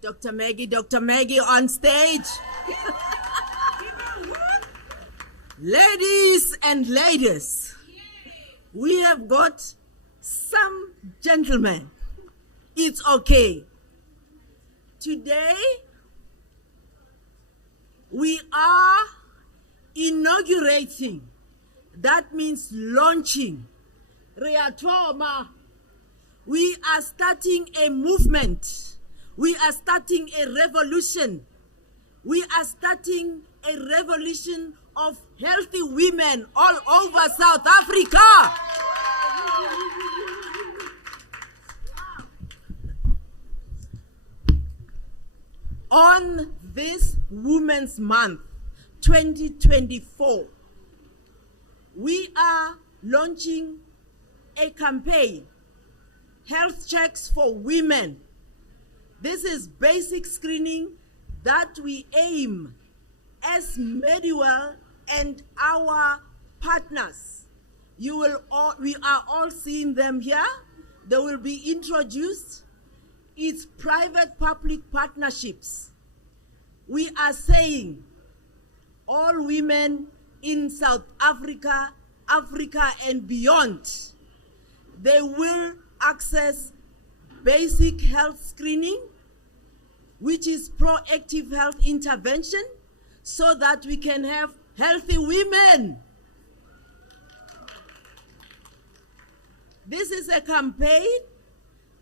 Dr. Maggie on stage. Ladies and ladies, we have got some gentlemen. It's okay. Today, we are inaugurating. That means launching. Reatoma. We are starting a movement. We are starting a revolution. We are starting a revolution of healthy women all over South Africa. On this Women's Month 2024, we are launching a campaign, Health Checks for Women. This is basic screening that we aim as Mediwell and our partners. We are all seeing them here. They will be introduced. It's private-public partnerships. We are saying all women in South Africa, Africa and beyond, they will access basic health screening, which is proactive health intervention, so that we can have healthy women. This is a campaign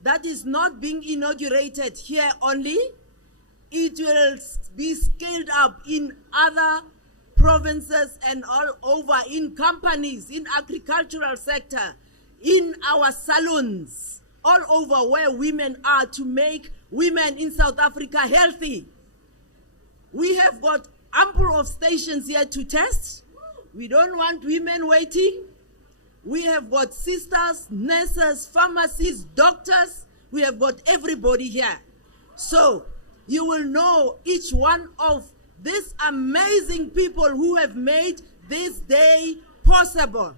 that is not being inaugurated here only. It will be scaled up in other provinces and all over, in companies, in agricultural sector, in our salons, all over where women are, to make women in South Africa healthy. We have got ample of stations here to test. We don't want women waiting. We have got sisters, nurses, pharmacists, doctors. We have got everybody here. So you will know each one of these amazing people who have made this day possible.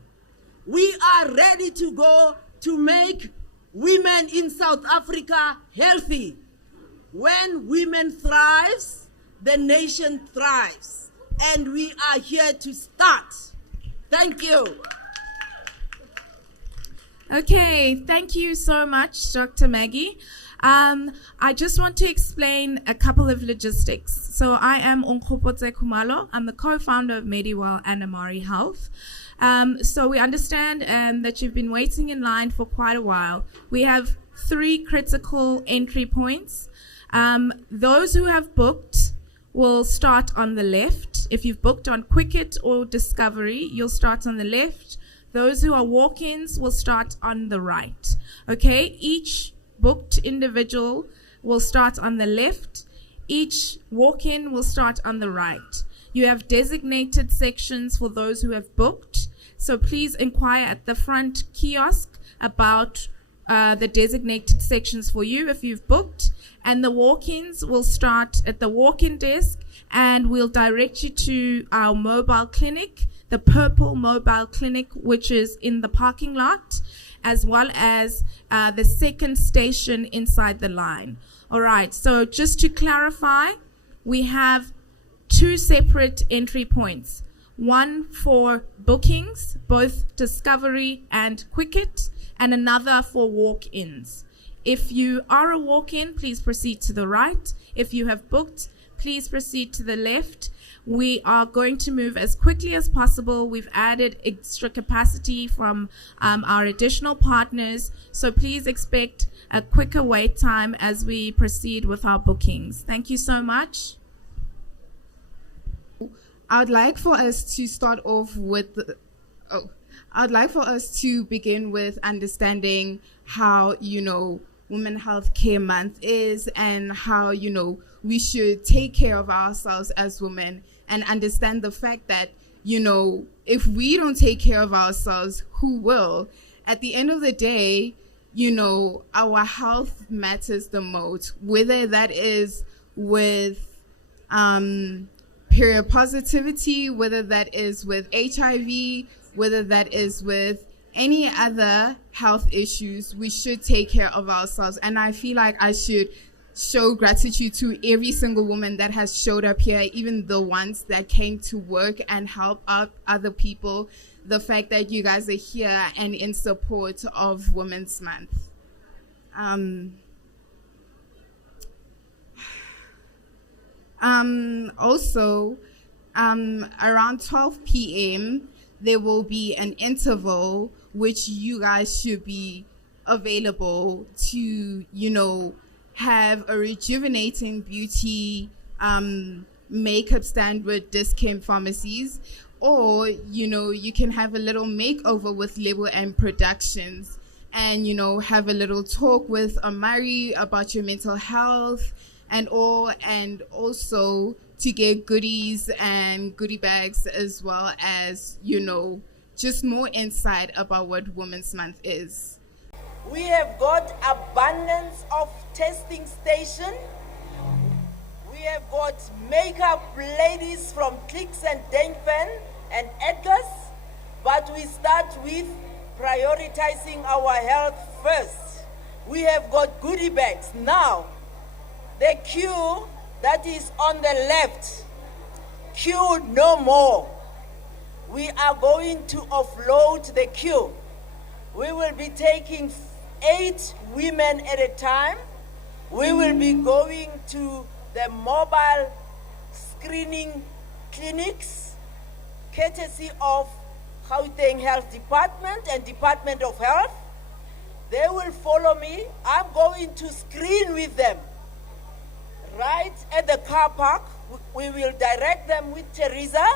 We are ready to go to make women in South Africa healthy. When women thrives, the nation thrives. And we are here to start. Thank you. Okay, thank you so much, Dr. Maggie. I just want to explain a couple of logistics. So I am Onkgopotse Khumalo. I'm the co-founder of Mediwell and Amari Health. So we understand that you've been waiting in line for quite a while. We have 3 critical entry points. Those who have booked will start on the left. If you've booked on Quicket or Discovery, you'll start on the left. Those who are walk-ins will start on the right. Okay, each booked individual will start on the left. Each walk-in will start on the right. You have designated sections for those who have booked. So please inquire at the front kiosk about the designated sections for you if you've booked. And the walk-ins will start at the walk-in desk, and we'll direct you to our mobile clinic, the purple mobile clinic, which is in the parking lot, as well as the second station inside the line. All right, so just to clarify, we have 2 separate entry points. One for bookings, both Discovery and Quicket, and another for walk-ins. If you are a walk-in, please proceed to the right. If you have booked, please proceed to the left. We are going to move as quickly as possible. We've added extra capacity from our additional partners, so please expect a quicker wait time as we proceed with our bookings. Thank you so much. I'd like for us to start off with I'd like for us to begin with understanding how, Women Health Care Month is, and how, we should take care of ourselves as women, and understand the fact that, if we don't take care of ourselves, who will? At the end of the day, our health matters the most, whether that is with period positivity, whether that is with HIV, whether that is with any other health issues. We should take care of ourselves. And I feel like I should show gratitude to every single woman that has showed up here, even the ones that came to work and help out other people. The fact that you guys are here and in support of Women's Month. Also, around 12 p.m., there will be an interval which you guys should be available to, have a rejuvenating beauty makeup stand with Discount Pharmacies, or, you can have a little makeover with Label and Productions and, have a little talk with Amari about your mental health and all, and also to get goodies and goodie bags, as well as, just more insight about what Women's Month is. We have got abundance of testing station. We have got makeup ladies from Clicks and Dainfern and Edgar's, but we start with prioritizing our health first. We have got goodie bags. Now, the queue that is on the left, queue no more. We are going to offload the queue. We will be taking 8 women at a time. We will be going to the mobile screening clinics, courtesy of Gauteng Health Department and Department of Health. They will follow me. I'm going to screen with them. Right at the car park, we will direct them with Teresa,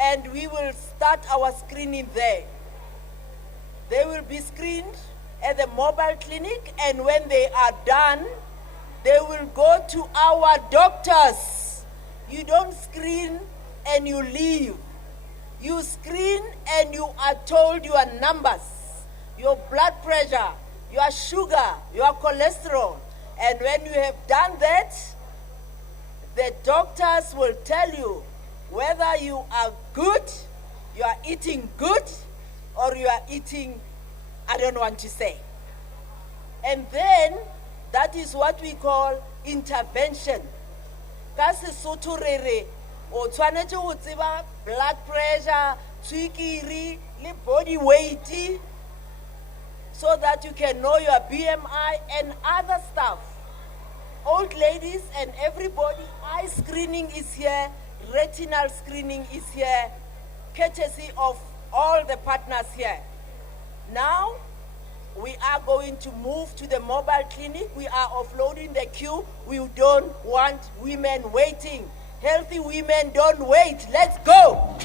and we will start our screening there. They will be screened at the mobile clinic, and when they are done, they will go to our doctors. You don't screen and you leave. You screen and you are told your numbers, your blood pressure, your sugar, your cholesterol. And when you have done that, the doctors will tell you whether you are good, you are eating good, or you are eating, I don't want to say. And then, that is what we call intervention. Ka Sesotho re re, o tshwanetse go tseba blood pressure, tswekere, le body weight, so that you can know your BMI and other stuff. Old ladies and everybody, eye screening is here, retinal screening is here, courtesy of all the partners here. Now, we are going to move to the mobile clinic. We are offloading the queue. We don't want women waiting. Healthy women don't wait. Let's go.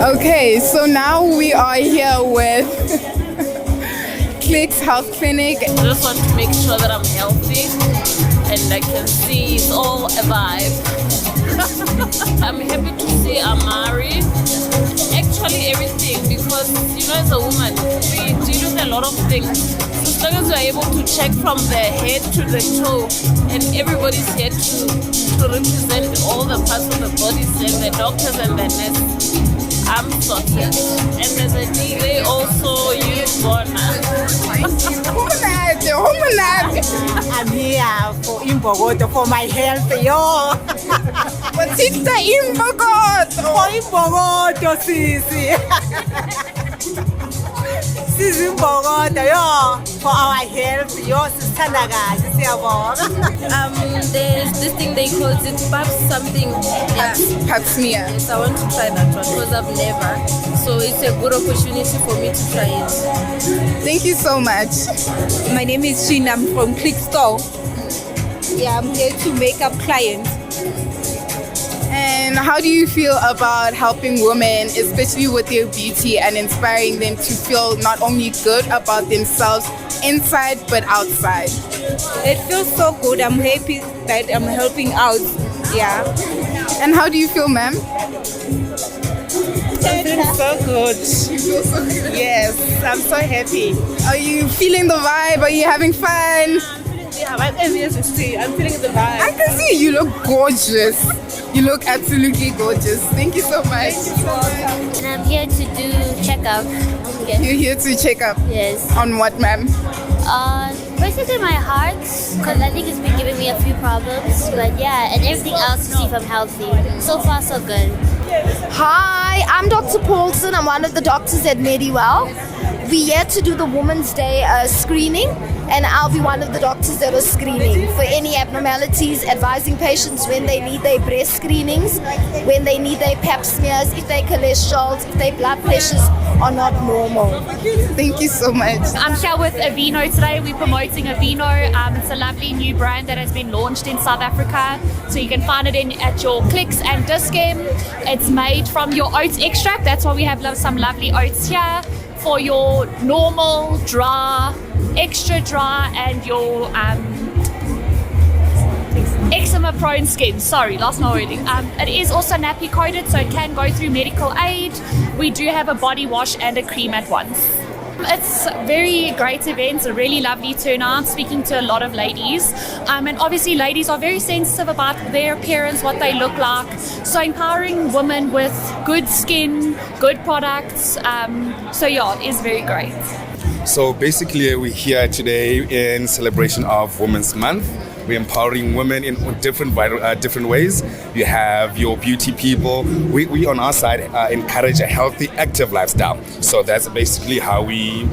Okay, so now we are here with Clicks Health Clinic. I just want to make sure that I'm healthy and I can see it's all a vibe. I'm happy to see Amari. Actually everything, because as a woman we deal with a lot of things. As long as we're able to check from the head to the toe and everybody's here to represent all the parts of the bodies and the doctors and the nurses, I'm sorted. And there's a delay also, you Bona. I'm here for Imbogoto for my health, yo. What's it the Imbogoto? For Imbogoto, Sisi. Sisi Imbogoto, yo. For our health, yo. Sisandagazi, siyabonga. There's this thing they call it pap something. Pap smear. Yes, I want to try that one because I've never. So it's a good opportunity for me to try it. Thank you so much. My name is Shin. I'm from Click Store. Yeah, I'm here to make up clients. And how do you feel about helping women, especially with their beauty, and inspiring them to feel not only good about themselves inside but outside? It feels so good. I'm happy that I'm helping out. Yeah. And how do you feel, ma'am? I'm feeling so good. You feel so good. Yes, I'm so happy. Are you feeling the vibe? Are you having fun? Yeah, I'm envious to see. I'm feeling the vibe. I can see you look gorgeous. You look absolutely gorgeous. Thank you so much. And I'm here to do checkup. Okay. You're here to check up? Yes. On what, ma'am? Basically my heart, because I think it's been giving me a few problems. But yeah, and everything else to see if I'm healthy. So far, so good. Hi, I'm Dr. Paulson. I'm one of the doctors at MediWell. We're here to do the Women's Day screening, and I'll be one of the doctors that are screening for any abnormalities, advising patients when they need their breast screenings, when they need their pap smears, if their cholesterols, if their blood pressures are not normal. Thank you so much. I'm here with Aveeno today. We're promoting Aveeno. It's a lovely new brand that has been launched in South Africa. So you can find it at your Clicks and Discam. It's made from your oats extract. That's why we have some lovely oats here for your normal, dry, extra dry, and your eczema prone skin. Sorry, lost my wording. It is also nappy coated, so it can go through medical aid. We do have a body wash and a cream at once. It's very great events, a really lovely turnout, speaking to a lot of ladies. And obviously ladies are very sensitive about their appearance, what they look like. So empowering women with good skin, good products. So yeah, it is very great. So basically we're here today in celebration of Women's Month. We're empowering women in different ways. You have your beauty people. We on our side encourage a healthy, active lifestyle. So that's basically how we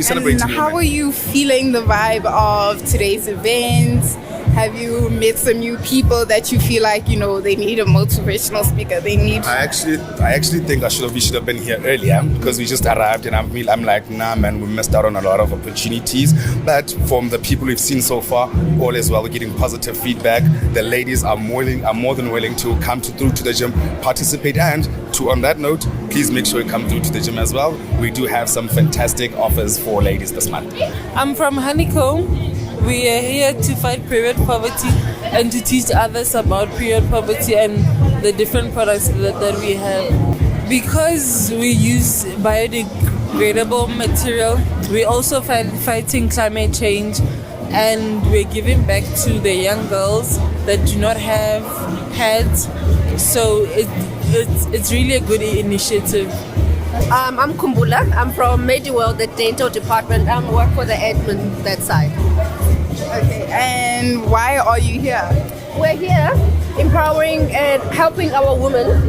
celebrate. And how are you feeling the vibe of today's event? Have you met some new people that you feel like, they need a motivational speaker? I actually think we should have been here earlier, because we just arrived and I'm like, nah, man, we missed out on a lot of opportunities. But from the people we've seen so far, all is well. We're getting positive feedback. The ladies are more than willing to come through to the gym, participate, and on that note, please make sure you come through to the gym as well. We do have some fantastic offers for ladies this month. I'm from Honeycomb. We are here to fight period poverty and to teach others about period poverty and the different products that we have. Because we use biodegradable material, we also fighting climate change, and we're giving back to the young girls that do not have pads. So it's really a good initiative. I'm Kumbula. I'm from MediWorld, the dental department. I work for the admin that side. Okay, and why are you here? We're here empowering and helping our women,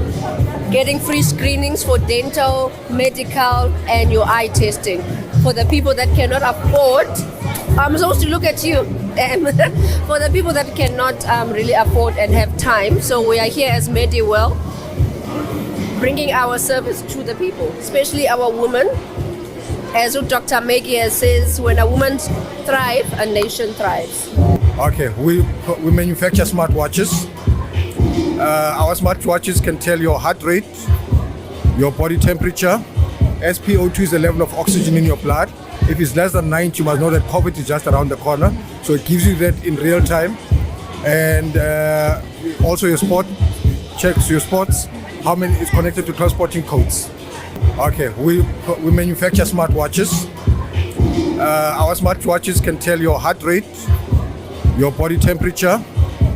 getting free screenings for dental, medical, and your eye testing. For the people that cannot afford, I'm supposed to look at you. For the people that cannot really afford and have time, so we are here as MediWell, bringing our service to the people, especially our women. As Dr. Maggie says, when a woman thrives, a nation thrives. Okay, we manufacture smartwatches. Our smartwatches can tell your heart rate, your body temperature. SpO2 is the level of oxygen in your blood. If it's less than 90, you must know that COVID is just around the corner. So it gives you that in real time. And also your sport, checks your sports, how many is connected to transporting codes. Okay, we manufacture smartwatches. Our smartwatches can tell your heart rate, your body temperature.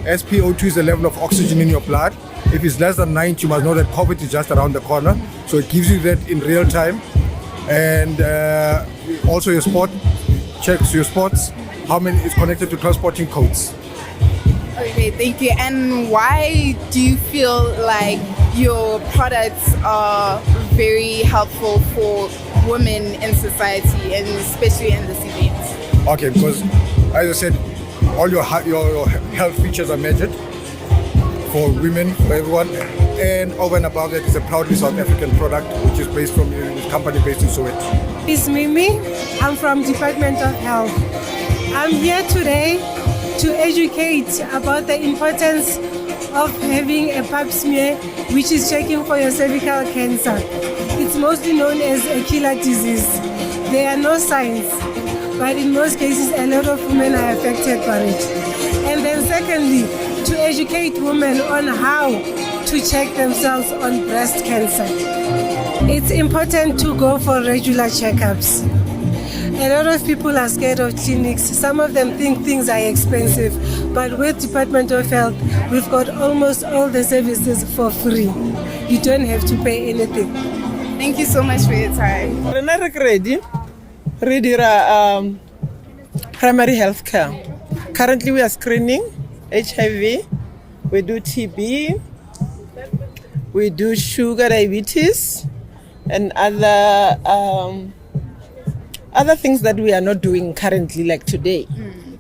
SpO2 is the level of oxygen in your blood. If it's less than 90, you must know that COVID is just around the corner. So it gives you that in real time. And also your sport, checks your sports, how many is connected to transporting codes. Okay, thank you. And why do you feel like your products are very helpful for women in society, and especially in this event? Okay, because as I said, all your health features are measured for women, for everyone, and over and above that, it's a proudly South African product, which is based from a company based in Soweto. It's Mimi. I'm from Department of Health. I'm here today to educate about the importance of having a pap smear, which is checking for your cervical cancer. It's mostly known as a killer disease. There are no signs, but in most cases, a lot of women are affected by it. And then secondly, to educate women on how to check themselves on breast cancer. It's important to go for regular checkups. A lot of people are scared of clinics. Some of them think things are expensive, but with Department of Health, we've got almost all the services for free. You don't have to pay anything. Thank you so much for your time. Primary health care. Currently we are screening HIV, we do TB, we do sugar diabetes, and other things that we are not doing currently, like today.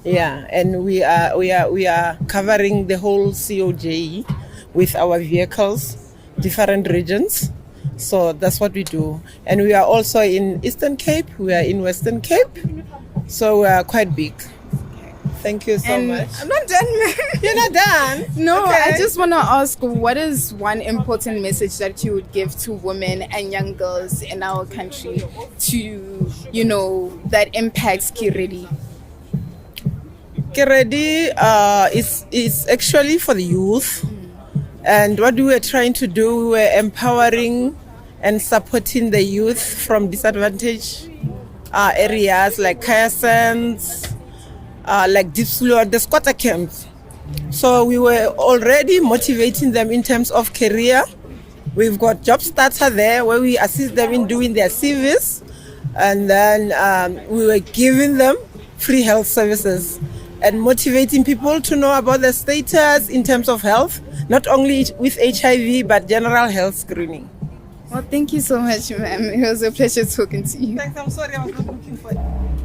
Yeah, and we are covering the whole COJ with our vehicles, different regions. So that's what we do. And we are also in Eastern Cape, we are in Western Cape, so we are quite big. Thank you so much. I'm not done. You're not done? No, Okay. I just want to ask, what is one important message that you would give to women and young girls in our country to, that impacts Kiredi? Kiredi is actually for the youth. And what we were trying to do, we were empowering and supporting the youth from disadvantaged areas like Kayasans, like Deep Slough, the squatter camps. So we were already motivating them in terms of career. We've got Job Starter there where we assist them in doing their CVs. And then we were giving them free health services. and motivating people to know about the status in terms of health, not only with HIV, but general health screening. Well, thank you so much, ma'am. It was a pleasure talking to you. Thanks, I'm sorry I was not looking for it.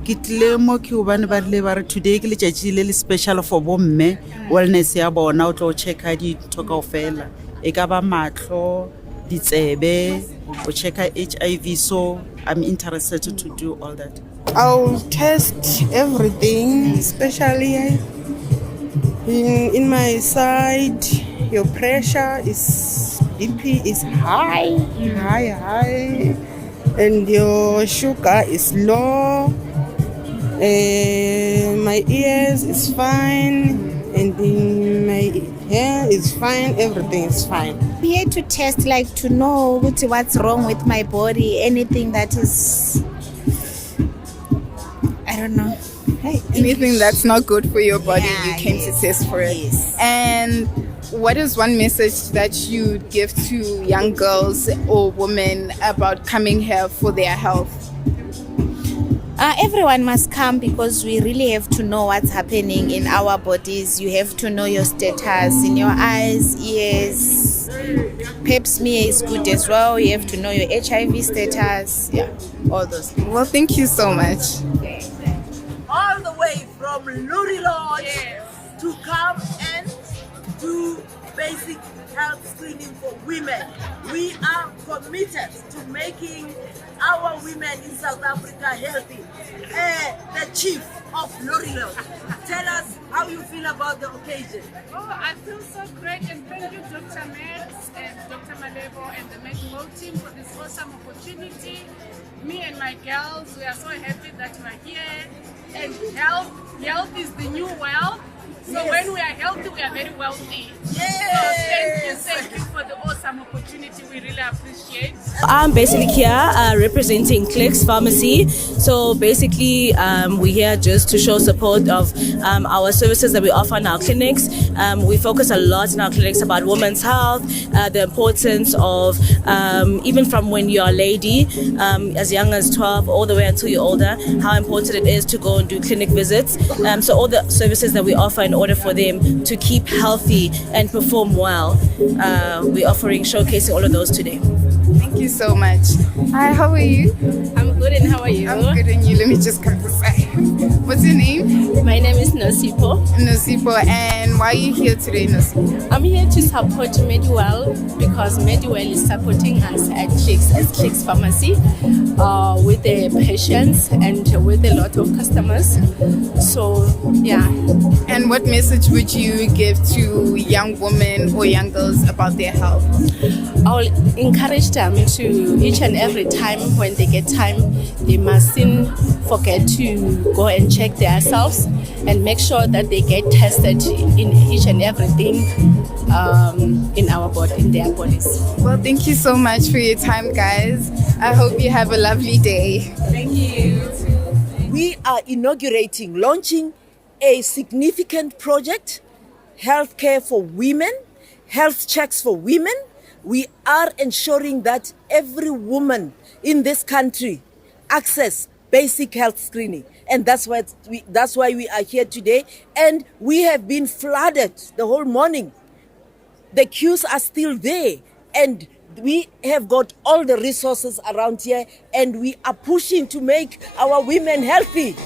Ke tlile mo ke hobane ba rile ba re today ke letšatši le special for bomme wellness ya bona o tlo checka dintho kaofela e ka ba mahlo ditsebe o checka HIV, so I'm interested to do all that. I'll test everything, especially in my side. Your pressure is BP is high, and your sugar is low. My ears is fine, and in my hair is fine. Everything is fine. I'm here to test, like to know what's wrong with my body, anything that is, I don't know. Anything that's not good for your body, you came to test for it. Yes. And what is one message that you give to young girls or women about coming here for their health? Everyone must come because we really have to know what's happening in our bodies. You have to know your status in your eyes, ears. Pap smear is good as well. You have to know your HIV status. Yeah, all those things. Well, thank you so much. All the way from Luri Lodge to come and do basic health screening for women. We are committed to making our women in South Africa healthy. The chief of Luri Lodge, tell us how you feel about the occasion. Oh, I feel so great, and thank you, Dr. Max and Dr. Malebo and the Medmo team for this awesome opportunity. Me and my girls, we are so happy that we are here. And health is the new wealth. So when we are healthy, we are very wealthy. Yes. So thank you for the awesome opportunity. We really appreciate. I'm basically here representing Clicks Pharmacy. So basically, we're here just to show support of our services that we offer in our clinics. We focus a lot in our clinics about women's health, the importance of even from when you're a lady, as young as 12, all the way until you're older, how important it is to go and do clinic visits. So all the services that we offer in order for them to keep healthy and perform well, we're offering, showcasing all of those today. Thank you so much. Hi, how are you? I'm good, and how are you? I'm good, and you? Let me just come this side. What's your name? My name is Nosipo. Nosipo, and why are you here today, Nosipo? I'm here to support Mediwell because Mediwell is supporting us at Clicks Pharmacy with the patients and with a lot of customers. So, yeah. And what message would you give to young women or young girls about their health? I'll encourage them to each and every time when they get time, they mustn't forget to go and check themselves and make sure that they get tested in each and everything in our body, in their bodies. Well, thank you so much for your time, guys. I hope you have a lovely day. Thank you. We are launching a significant project, healthcare for women, health checks for women. We are ensuring that every woman in this country access basic health screening, and that's why we are here today. And we have been flooded the whole morning. The queues are still there, and we have got all the resources around here, and we are pushing to make our women healthy.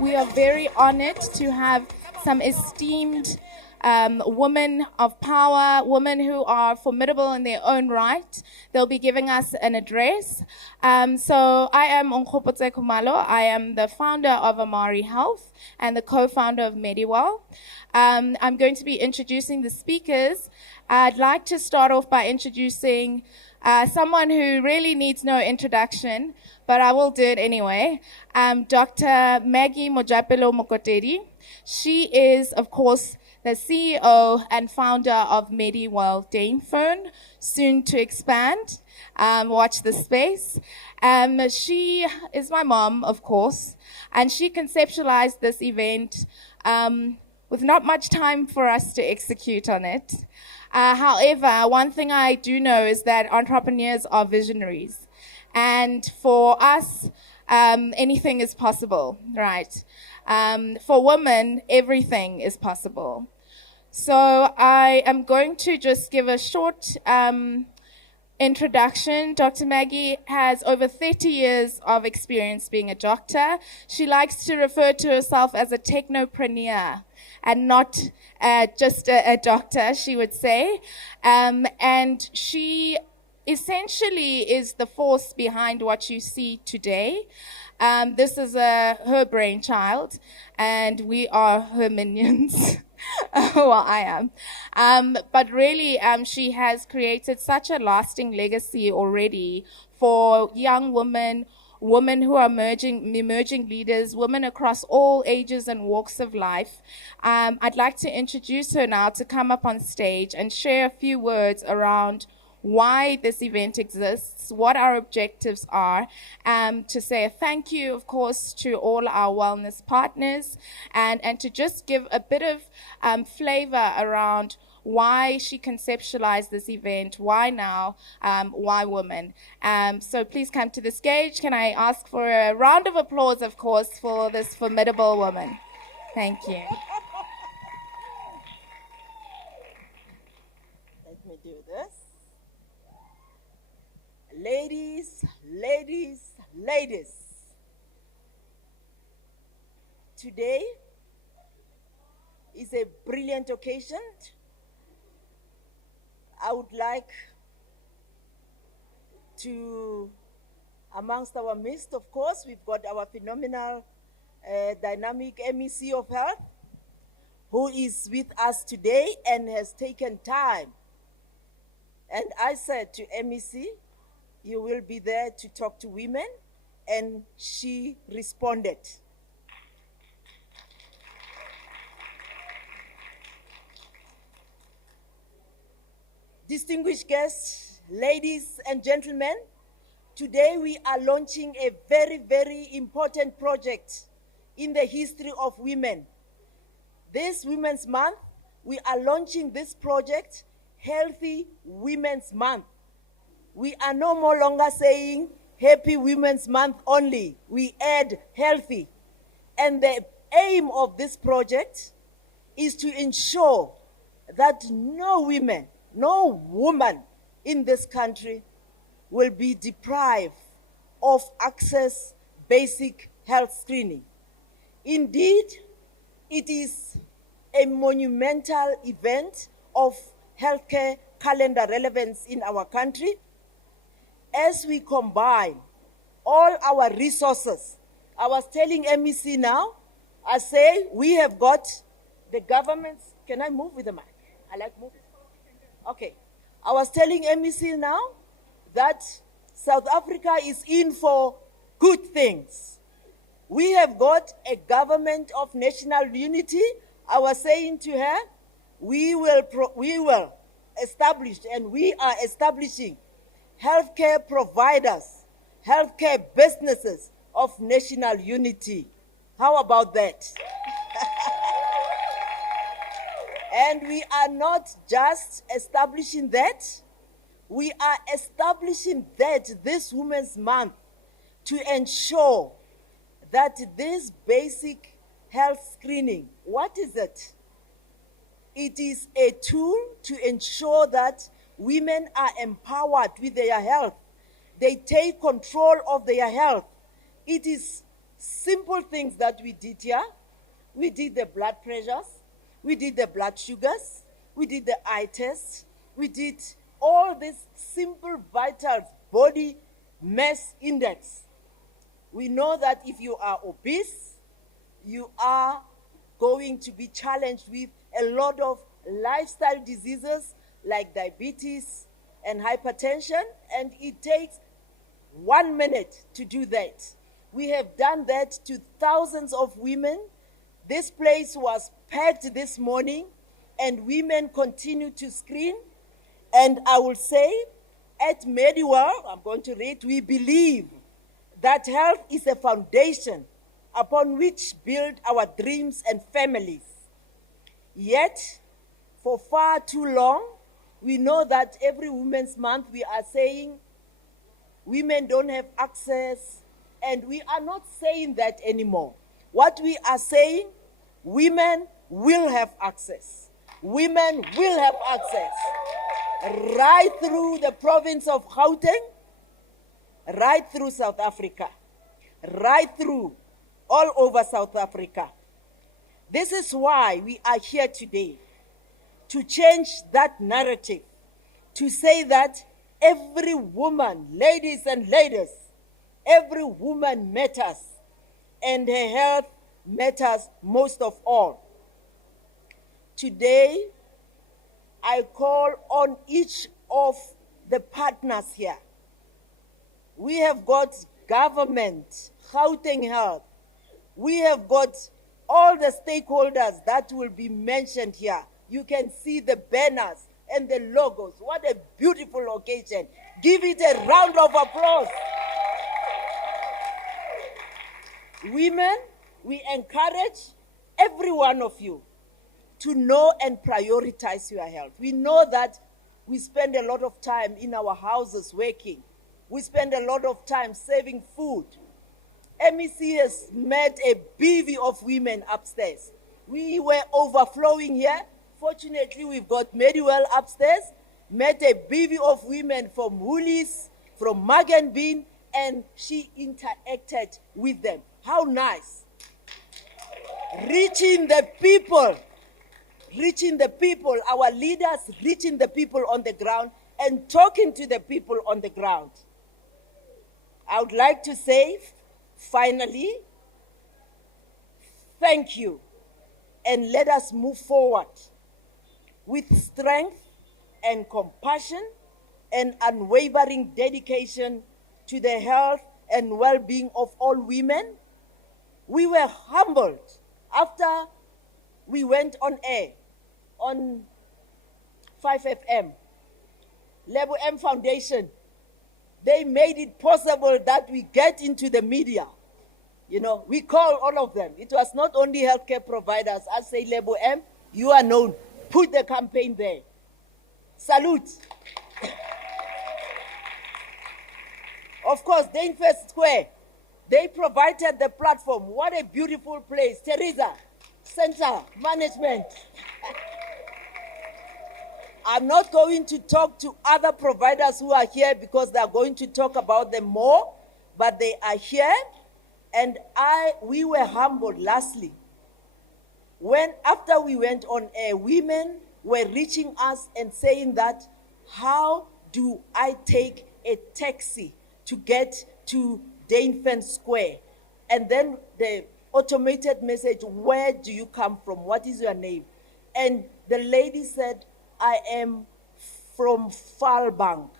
We are very honored to have some esteemed women of power, women who are formidable in their own right. They'll be giving us an address. So I am Onkgopotse Khumalo. I am the founder of Amari Health and the co-founder of MediWell. I'm going to be introducing the speakers. I'd like to start off by introducing someone who really needs no introduction, but I will do it anyway. Dr. Maggie Mojapelo Mokotedi. She is, of course, the CEO and founder of MediWell Dainfern, soon to expand. Watch the space. She is my mom, of course, and she conceptualized this event with not much time for us to execute on it. However, one thing I do know is that entrepreneurs are visionaries. And for us, anything is possible, right? For women, everything is possible. So I am going to just give a short introduction. Dr. Maggie has over 30 years of experience being a doctor. She likes to refer to herself as a technopreneur and not just a doctor, she would say. And she essentially is the force behind what you see today. This is her brainchild, and we are her minions. Well, I am. But really, she has created such a lasting legacy already for young women, women who are emerging leaders, women across all ages and walks of life. I'd like to introduce her now to come up on stage and share a few words around why this event exists, what our objectives are, to say a thank you, of course, to all our wellness partners, and to just give a bit of flavor around why she conceptualized this event, why now, why women. So please come to the stage. Can I ask for a round of applause, of course, for this formidable woman? Thank you. Let me do this. Ladies, ladies, ladies. Today is a brilliant occasion. I would like to, amongst our midst, of course, we've got our phenomenal, dynamic MEC of Health, who is with us today and has taken time. And I said to MEC, you will be there to talk to women, and she responded. Distinguished guests, ladies and gentlemen, today we are launching a very, very important project in the history of women. This Women's Month, we are launching this project, Healthy Women's Month. We are no more longer saying Happy Women's Month only. We add healthy. And the aim of this project is to ensure that no woman in this country will be deprived of access basic health screening. Indeed, it is a monumental event of healthcare calendar relevance in our country. As we combine all our resources, I was telling MEC now, I say we have got the government's, can I move with the mic? I like movies. Okay. I was telling MEC now that South Africa is in for good things. We have got a government of national unity. I was saying to her, we will establish, and we are establishing healthcare providers, healthcare businesses of national unity. How about that? And we are not just establishing that, we are establishing that this Women's Month to ensure that this basic health screening, what is it? It is a tool to ensure that women are empowered with their health. They take control of their health. It is simple things that we did here. We did the blood pressures, we did the blood sugars, we did the eye test, we did all these simple vitals, body mass index. We know that if you are obese, you are going to be challenged with a lot of lifestyle diseases like diabetes and hypertension, and it takes 1 minute to do that. We have done that to thousands of women. This place was packed this morning, and women continue to screen. And I will say, at Mediwell, I'm going to read, we believe that health is a foundation upon which build our dreams and families. Yet, for far too long, we know that every Women's Month we are saying women don't have access, and we are not saying that anymore. What we are saying, women will have access. Women will have access right through the province of Gauteng, right through South Africa, right through all over South Africa. This is why we are here today, to change that narrative, to say that every woman, ladies and ladies, every woman matters, and her health matters most of all. Today, I call on each of the partners here. We have got government, Gauteng Health. We have got all the stakeholders that will be mentioned here. You can see the banners and the logos. What a beautiful occasion. Give it a round of applause. Women, we encourage every one of you to know and prioritize your health. We know that we spend a lot of time in our houses working. We spend a lot of time saving food. MEC has met a bevy of women upstairs. We were overflowing here. Fortunately, we've got Mediwell upstairs. Met a bevy of women from Woolies, from Mug and Bean, and she interacted with them. How nice. Reaching the people, our leaders reaching the people on the ground and talking to the people on the ground. I would like to say, finally, thank you, and let us move forward with strength and compassion and unwavering dedication to the health and well-being of all women. We were humbled after we went on air on 5FM, Level M Foundation. They made it possible that we get into the media. You know, we call all of them. It was not only healthcare providers. I say, Level M, you are known. Put the campaign there. Salute. Of course, Dainfern Square, they provided the platform. What a beautiful place. Teresa, Center, Management. I'm not going to talk to other providers who are here because they are going to talk about them more, but they are here, and we were humbled lastly. When after we went on air, women were reaching us and saying that, how do I take a taxi to get to Dainfern Square? And then the automated message, where do you come from? What is your name? And the lady said, I am from Falbank.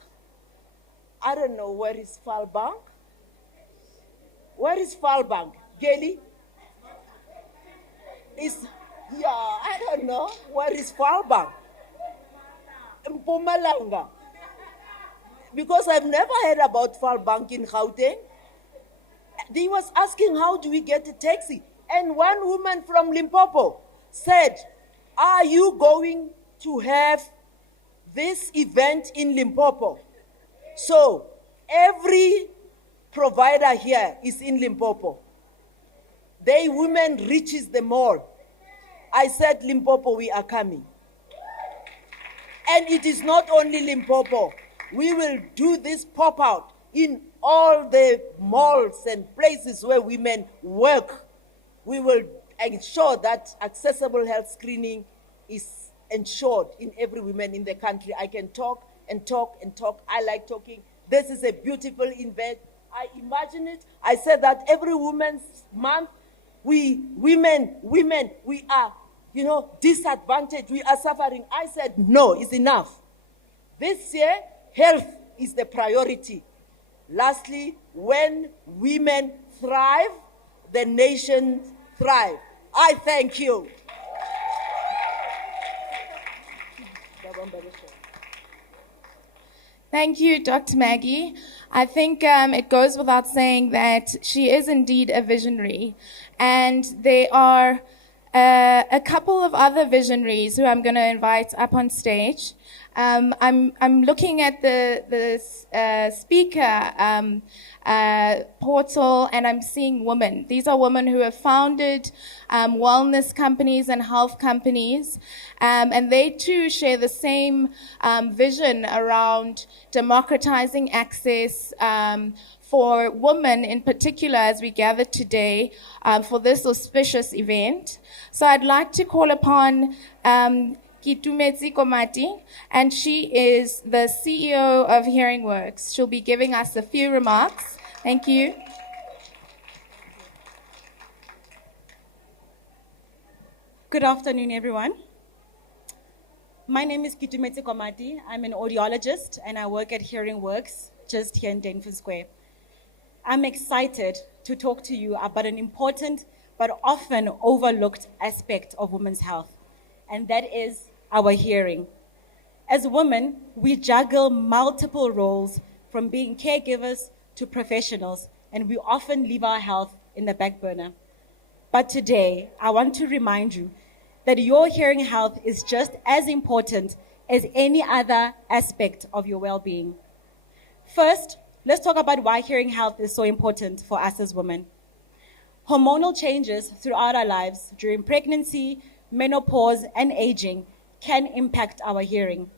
I don't know where is Falbank. Where is Falbank? Geli? Yeah, I don't know. Where is Falbank? Mpumalanga. Because I've never heard about Falbank in Gauteng. They was asking, how do we get a taxi? And one woman from Limpopo said, are you going to have this event in Limpopo? So every provider here is in Limpopo. They women reaches the mall. I said, Limpopo, we are coming. And it is not only Limpopo. We will do this pop-out in all the malls and places where women work. We will ensure that accessible health screening is ensured in every woman in the country. I can talk and talk and talk. I like talking. This is a beautiful event. I imagine it. I said that every Women's Month, women, we are, disadvantaged. We are suffering. I said, no, it's enough. This year, health is the priority. Lastly, when women thrive, the nation thrive. I thank you. Thank you, Dr. Maggie. I think it goes without saying that she is indeed a visionary. And there are a couple of other visionaries who I'm going to invite up on stage. I'm looking at the speaker portal, and I'm seeing women. These are women who have founded wellness companies and health companies, and they too share the same vision around democratizing access for women in particular as we gather today for this auspicious event. So I'd like to call upon Kitumetsi Komati, and she is the CEO of Hearing Works. She'll be giving us a few remarks. Thank you. Good afternoon, everyone. My name is Kitumetsi Komati. I'm an audiologist and I work at Hearing Works just here in Dainfern Square. I'm excited to talk to you about an important but often overlooked aspect of women's health, and that is our hearing. As women, we juggle multiple roles from being caregivers to professionals, and we often leave our health in the back burner. But today, I want to remind you that your hearing health is just as important as any other aspect of your well-being. First, let's talk about why hearing health is so important for us as women. Hormonal changes throughout our lives during pregnancy, menopause, and aging can impact our hearing.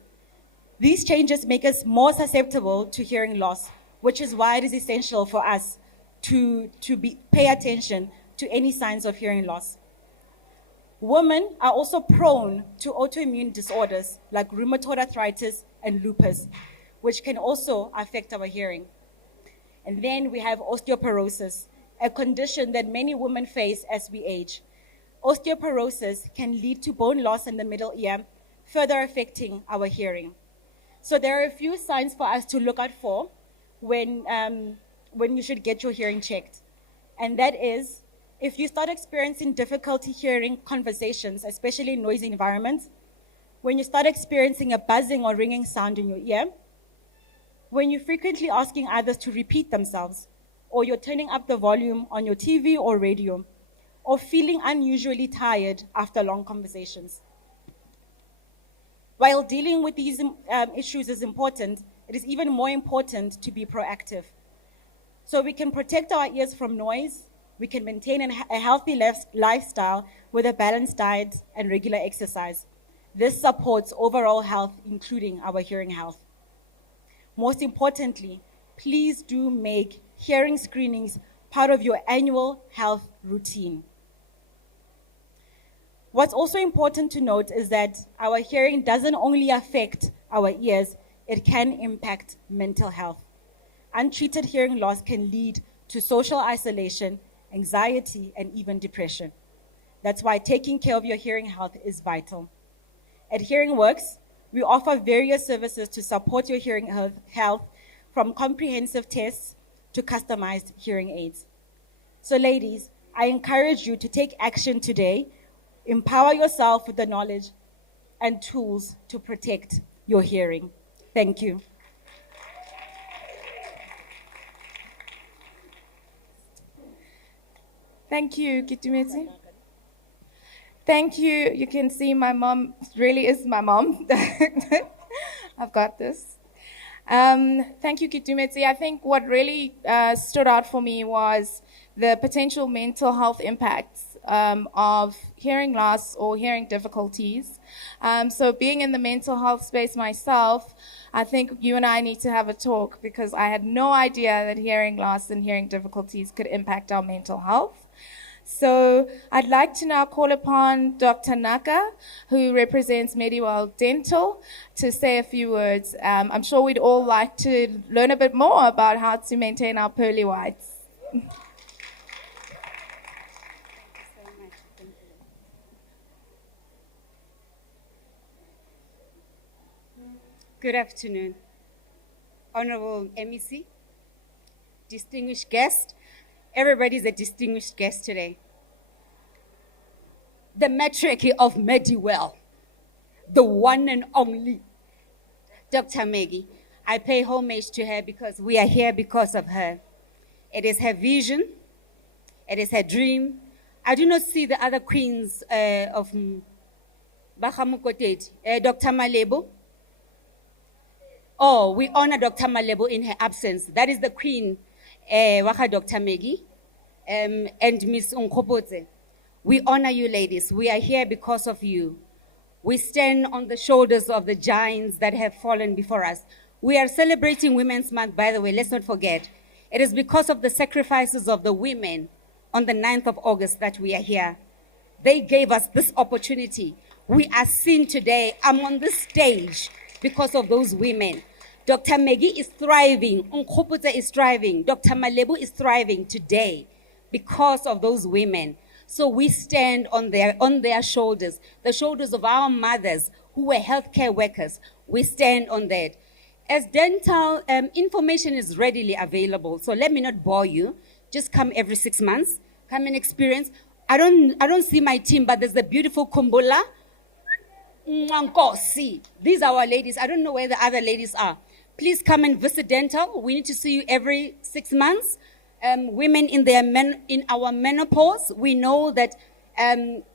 These changes make us more susceptible to hearing loss, which is why it is essential for us to pay attention to any signs of hearing loss. Women are also prone to autoimmune disorders like rheumatoid arthritis and lupus, which can also affect our hearing. And then we have osteoporosis, a condition that many women face as we age. Osteoporosis can lead to bone loss in the middle ear, further affecting our hearing. So there are a few signs for us to look out for when you should get your hearing checked. And that is, if you start experiencing difficulty hearing conversations, especially in noisy environments, when you start experiencing a buzzing or ringing sound in your ear, when you're frequently asking others to repeat themselves, or you're turning up the volume on your TV or radio, or feeling unusually tired after long conversations. While dealing with these issues is important, it is even more important to be proactive. So we can protect our ears from noise, we can maintain a healthy lifestyle with a balanced diet and regular exercise. This supports overall health, including our hearing health. Most importantly, please do make hearing screenings part of your annual health routine. What's also important to note is that our hearing doesn't only affect our ears, it can impact mental health. Untreated hearing loss can lead to social isolation, anxiety, and even depression. That's why taking care of your hearing health is vital. At Hearing Works, We offer various services to support your hearing health, from comprehensive tests to customized hearing aids. So ladies, I encourage you to take action today. Empower yourself with the knowledge and tools to protect your hearing. Thank you. Thank you, Kitumeti. Thank you. You can see my mom really is my mom. I've got this. Thank you, Kitumeti. I think what really stood out for me was the potential mental health impacts of hearing loss or hearing difficulties. So being in the mental health space myself, I think you and I need to have a talk, because I had no idea that hearing loss and hearing difficulties could impact our mental health. So I'd like to now call upon Dr. Naka, who represents MediWell Dental, to say a few words. I'm sure we'd all like to learn a bit more about how to maintain our pearly whites. Good afternoon, Honorable MEC, distinguished guest. Everybody's a distinguished guest today. The matriarch of MediWell, the one and only Dr. Maggie. I pay homage to her because we are here because of her. It is her vision. It is her dream. I do not see the other queens of Bahamukoteti. Dr. Malebo. Oh, we honor Dr. Malebo in her absence. That is the queen, Dr. Maggie, and Miss Unkobotse. We honor you, ladies. We are here because of you. We stand on the shoulders of the giants that have fallen before us. We are celebrating Women's Month, by the way, let's not forget. It is because of the sacrifices of the women on the 9th of August that we are here. They gave us this opportunity. We are seen today. I'm on this stage because of those women. Dr. Maggie is thriving. Unkobotse is thriving. Dr. Malebo is thriving today because of those women. So we stand on their shoulders, the shoulders of our mothers who were healthcare workers. We stand on that. As dental information is readily available, so let me not bore you. Just come every 6 months, come and experience. I don't see my team, but there's the beautiful Kumbula. Nkosi. These are our ladies. I don't know where the other ladies are. Please come and visit dental. We need to see you every 6 months. Women in our menopause, we know that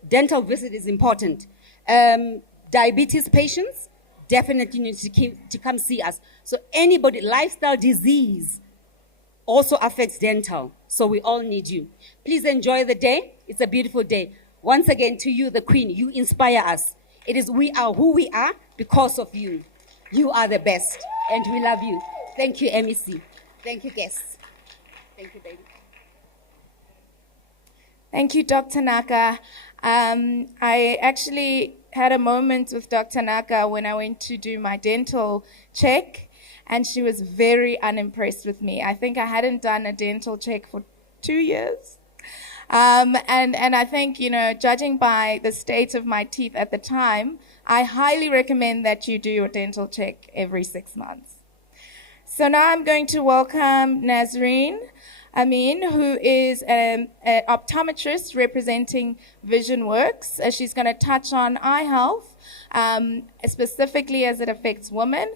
dental visit is important. Diabetes patients definitely need to come see us. So anybody, lifestyle disease also affects dental. So we all need you. Please enjoy the day. It's a beautiful day. Once again, to you, the Queen, you inspire us. It is we are who we are because of you. You are the best, and we love you. Thank you, MEC. Thank you, guests. Thank you, baby. Thank you, Dr. Naka. I actually had a moment with Dr. Naka when I went to do my dental check, and she was very unimpressed with me. I think I hadn't done a dental check for 2 years. And I think, judging by the state of my teeth at the time, I highly recommend that you do your dental check every 6 months. So now I'm going to welcome Nazreen Amin, who is an optometrist representing Vision Works. She's going to touch on eye health, specifically as it affects women.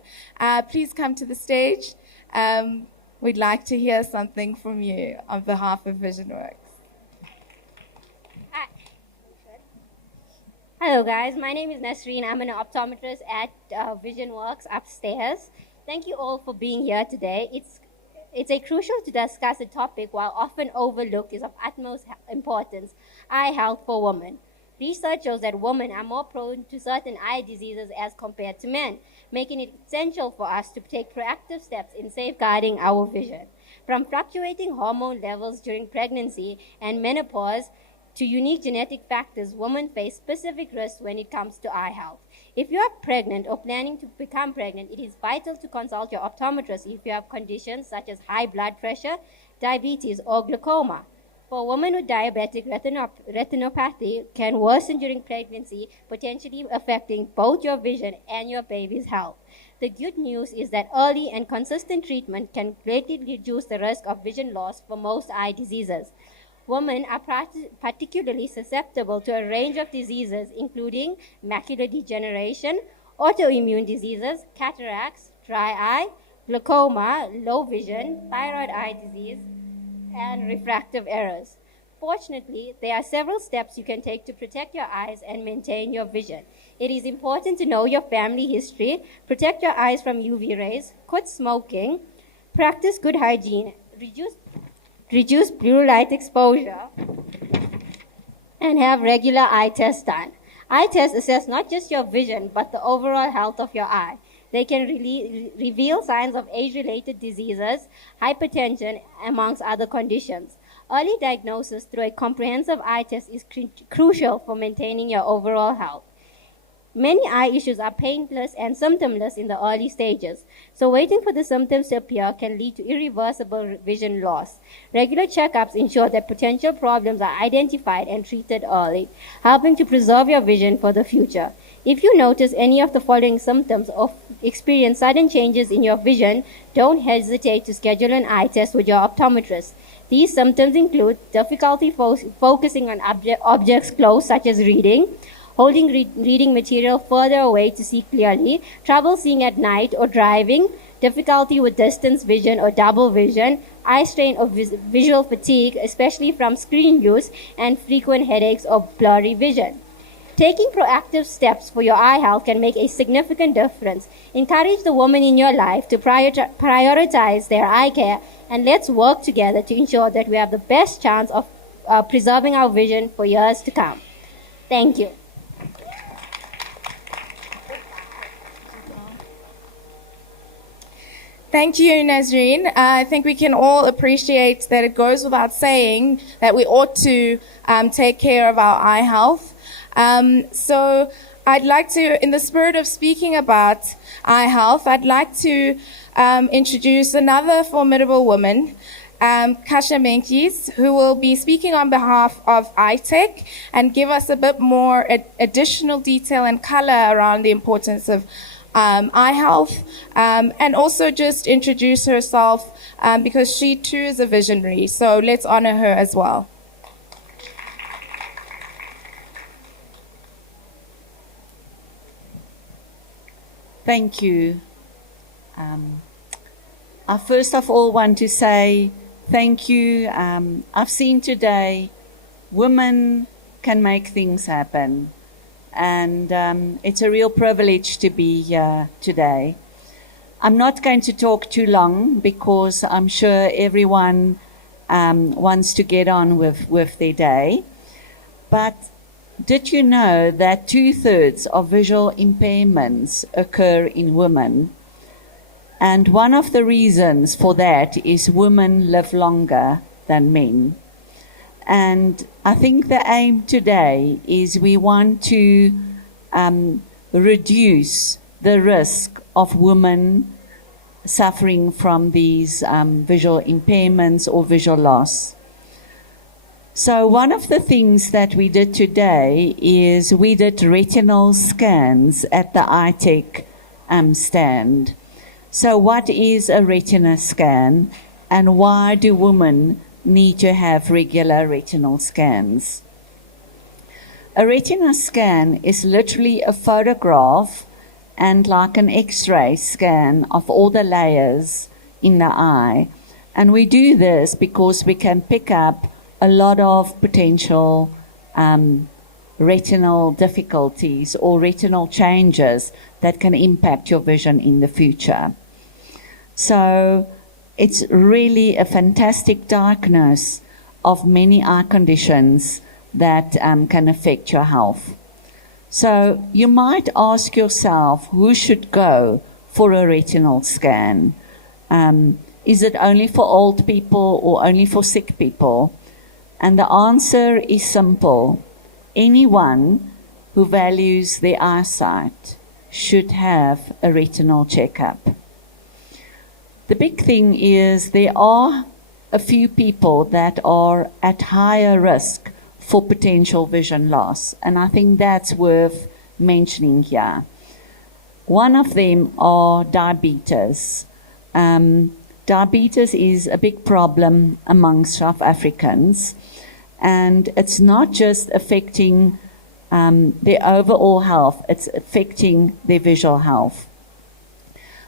Please come to the stage. We'd like to hear something from you on behalf of Vision Works. Hello guys, my name is Nasreen. I'm an optometrist at Vision Works upstairs. Thank you all for being here today. It's a crucial to discuss a topic while often overlooked is of utmost importance, eye health for women. Research shows that women are more prone to certain eye diseases as compared to men, making it essential for us to take proactive steps in safeguarding our vision. From fluctuating hormone levels during pregnancy and menopause to unique genetic factors, women face specific risks when it comes to eye health. If you are pregnant or planning to become pregnant, it is vital to consult your optometrist if you have conditions such as high blood pressure, diabetes, or glaucoma. For a woman with diabetic retinopathy can worsen during pregnancy, potentially affecting both your vision and your baby's health. The good news is that early and consistent treatment can greatly reduce the risk of vision loss for most eye diseases. Women are particularly susceptible to a range of diseases, including macular degeneration, autoimmune diseases, cataracts, dry eye, glaucoma, low vision, thyroid eye disease, and refractive errors. Fortunately, there are several steps you can take to protect your eyes and maintain your vision. It is important to know your family history, protect your eyes from UV rays, quit smoking, practice good hygiene, reduce blue light exposure, and have regular eye tests done. Eye tests assess not just your vision, but the overall health of your eye. They can reveal signs of age-related diseases, hypertension, amongst other conditions. Early diagnosis through a comprehensive eye test is crucial for maintaining your overall health. Many eye issues are painless and symptomless in the early stages, so waiting for the symptoms to appear can lead to irreversible vision loss. Regular checkups ensure that potential problems are identified and treated early, helping to preserve your vision for the future. If you notice any of the following symptoms or experience sudden changes in your vision, don't hesitate to schedule an eye test with your optometrist. These symptoms include difficulty focusing on objects close, such as reading, holding reading material further away to see clearly, trouble seeing at night or driving, difficulty with distance vision or double vision, eye strain or visual fatigue, especially from screen use, and frequent headaches or blurry vision. Taking proactive steps for your eye health can make a significant difference. Encourage the woman in your life to prioritize their eye care, and let's work together to ensure that we have the best chance of preserving our vision for years to come. Thank you. Thank you, Nazreen. I think we can all appreciate that it goes without saying that we ought to take care of our eye health. So I'd like to, in the spirit of speaking about eye health, I'd like to introduce another formidable woman, Kasha Menkes, who will be speaking on behalf of iTech and give us a bit more additional detail and color around the importance of eye health, and also just introduce herself because she too is a visionary. So let's honor her as well. Thank you. I first of all want to say thank you. I've seen today women can make things happen. And it's a real privilege to be here today. I'm not going to talk too long because I'm sure everyone wants to get on with their day. But did you know that 2/3 of visual impairments occur in women? And one of the reasons for that is women live longer than men. And I think the aim today is we want to reduce the risk of women suffering from these visual impairments or visual loss. So one of the things that we did today is we did retinal scans at the iTech stand. So what is a retina scan, and why do women need to have regular retinal scans? A retina scan is literally a photograph and like an X-ray scan of all the layers in the eye. And we do this because we can pick up a lot of potential retinal difficulties or retinal changes that can impact your vision in the future. So it's really a fantastic diagnosis of many eye conditions that can affect your health. So you might ask yourself, who should go for a retinal scan? Is it only for old people or only for sick people? And the answer is simple. Anyone who values their eyesight should have a retinal checkup. The big thing is there are a few people that are at higher risk for potential vision loss, and I think that's worth mentioning here. One of them are diabetes. Diabetes is a big problem amongst South Africans, and it's not just affecting their overall health, it's affecting their visual health.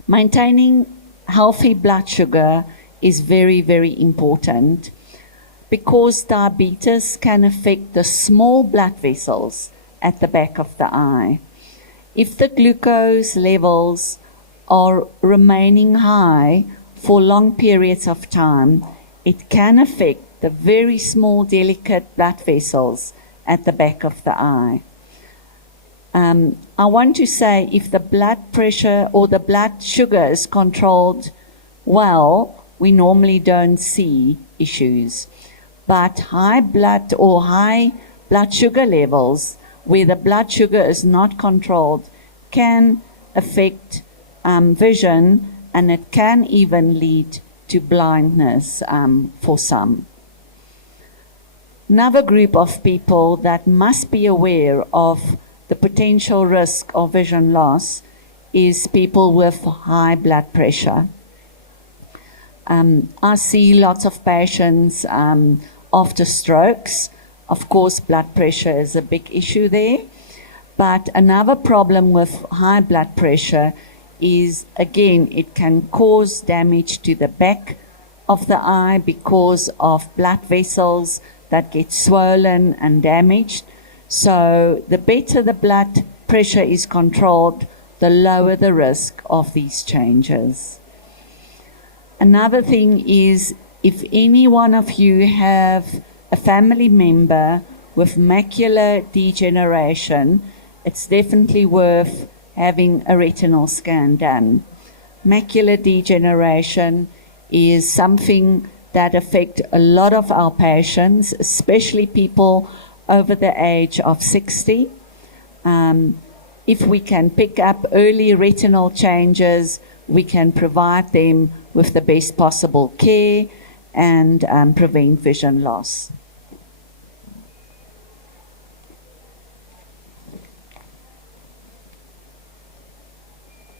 Maintaining healthy blood sugar is very, very important because diabetes can affect the small blood vessels at the back of the eye. If the glucose levels are remaining high for long periods of time, it can affect the very small, delicate blood vessels at the back of the eye. I want to say if the blood pressure or the blood sugar is controlled well, we normally don't see issues. But high blood or high blood sugar levels, where the blood sugar is not controlled, can affect vision, and it can even lead to blindness for some. Another group of people that must be aware of the potential risk of vision loss is people with high blood pressure. I see lots of patients after strokes. Of course, blood pressure is a big issue there. But another problem with high blood pressure is, again, it can cause damage to the back of the eye because of blood vessels that get swollen and damaged. So the better the blood pressure is controlled, the lower the risk of these changes. Another thing is, if any one of you have a family member with macular degeneration, it's definitely worth having a retinal scan done. Macular degeneration is something that affects a lot of our patients, especially people over the age of 60. If we can pick up early retinal changes, we can provide them with the best possible care and prevent vision loss.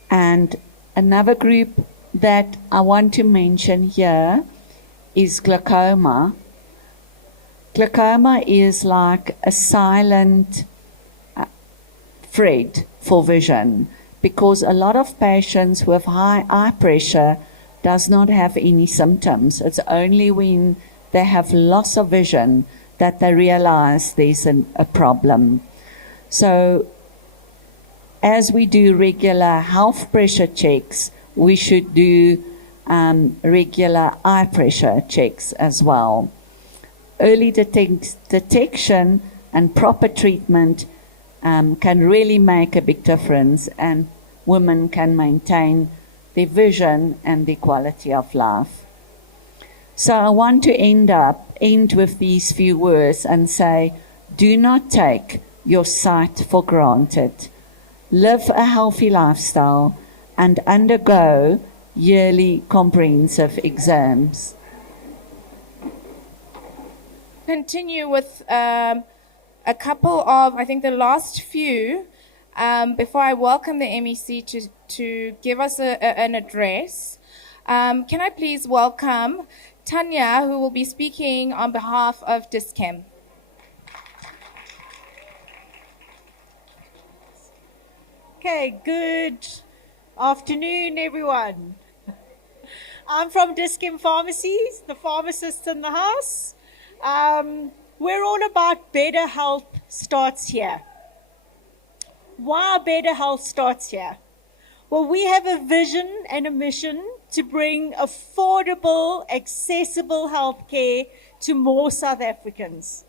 And another group that I want to mention here is glaucoma. Glaucoma is like a silent threat for vision because a lot of patients with high eye pressure does not have any symptoms. It's only when they have loss of vision that they realize there's a problem. So as we do regular health pressure checks, we should do regular eye pressure checks as well. Early detection and proper treatment can really make a big difference, and women can maintain their vision and their quality of life. So I want to end with these few words and say, do not take your sight for granted. Live a healthy lifestyle and undergo yearly comprehensive exams. Continue with a couple of, I think the last few, before I welcome the MEC to give us an address. Can I please welcome Tanya, who will be speaking on behalf of DISCEM. Okay, good afternoon, everyone. I'm from DISCEM Pharmacies, the pharmacists in the house. We're all about better health starts here. Why better health starts here? Well, we have a vision and a mission to bring affordable, accessible healthcare to more South Africans.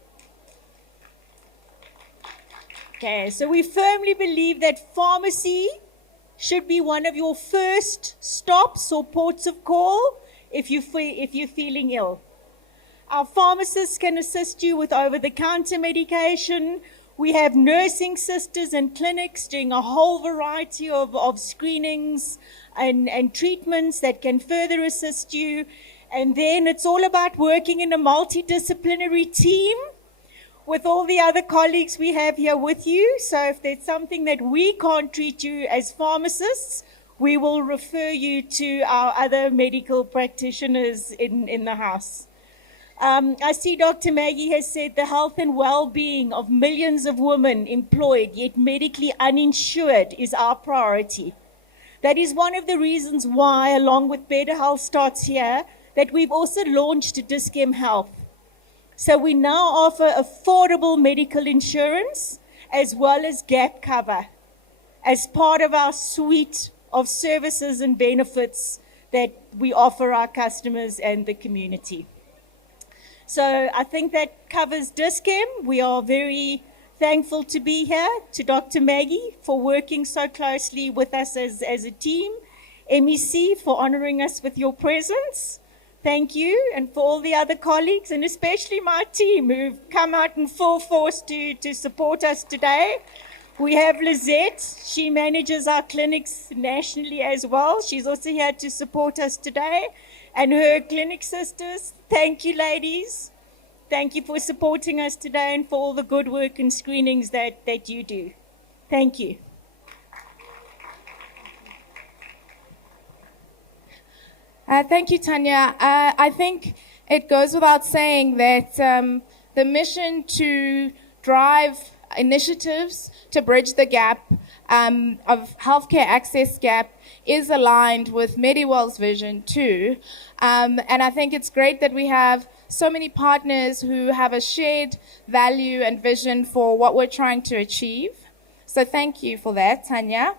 Okay, so we firmly believe that pharmacy should be one of your first stops or ports of call if you're feeling ill. Our pharmacists can assist you with over-the-counter medication. We have nursing sisters and clinics doing a whole variety of screenings and treatments that can further assist you. And then it's all about working in a multidisciplinary team with all the other colleagues we have here with you. So if there's something that we can't treat you as pharmacists, we will refer you to our other medical practitioners in the house. I see Dr. Maggie has said the health and well-being of millions of women employed yet medically uninsured is our priority. That is one of the reasons why, along with Better Health Starts Here, that we've also launched Dis-Chem Health. So we now offer affordable medical insurance as well as gap cover as part of our suite of services and benefits that we offer our customers and the community. So I think that covers Dis-Chem. We are very thankful to be here, to Dr. Maggie for working so closely with us as a team, MEC for honoring us with your presence. Thank you, and for all the other colleagues, and especially my team who've come out in full force to support us today. We have Lizette. She manages our clinics nationally as well. She's also here to support us today. And her clinic sisters, thank you, ladies. Thank you for supporting us today and for all the good work and screenings that you do. Thank you. Thank you, Tanya. I think it goes without saying that the mission to drive initiatives to bridge the gap of healthcare access gap is aligned with MediWell's vision too. And I think it's great that we have so many partners who have a shared value and vision for what we're trying to achieve. So thank you for that, Tanya.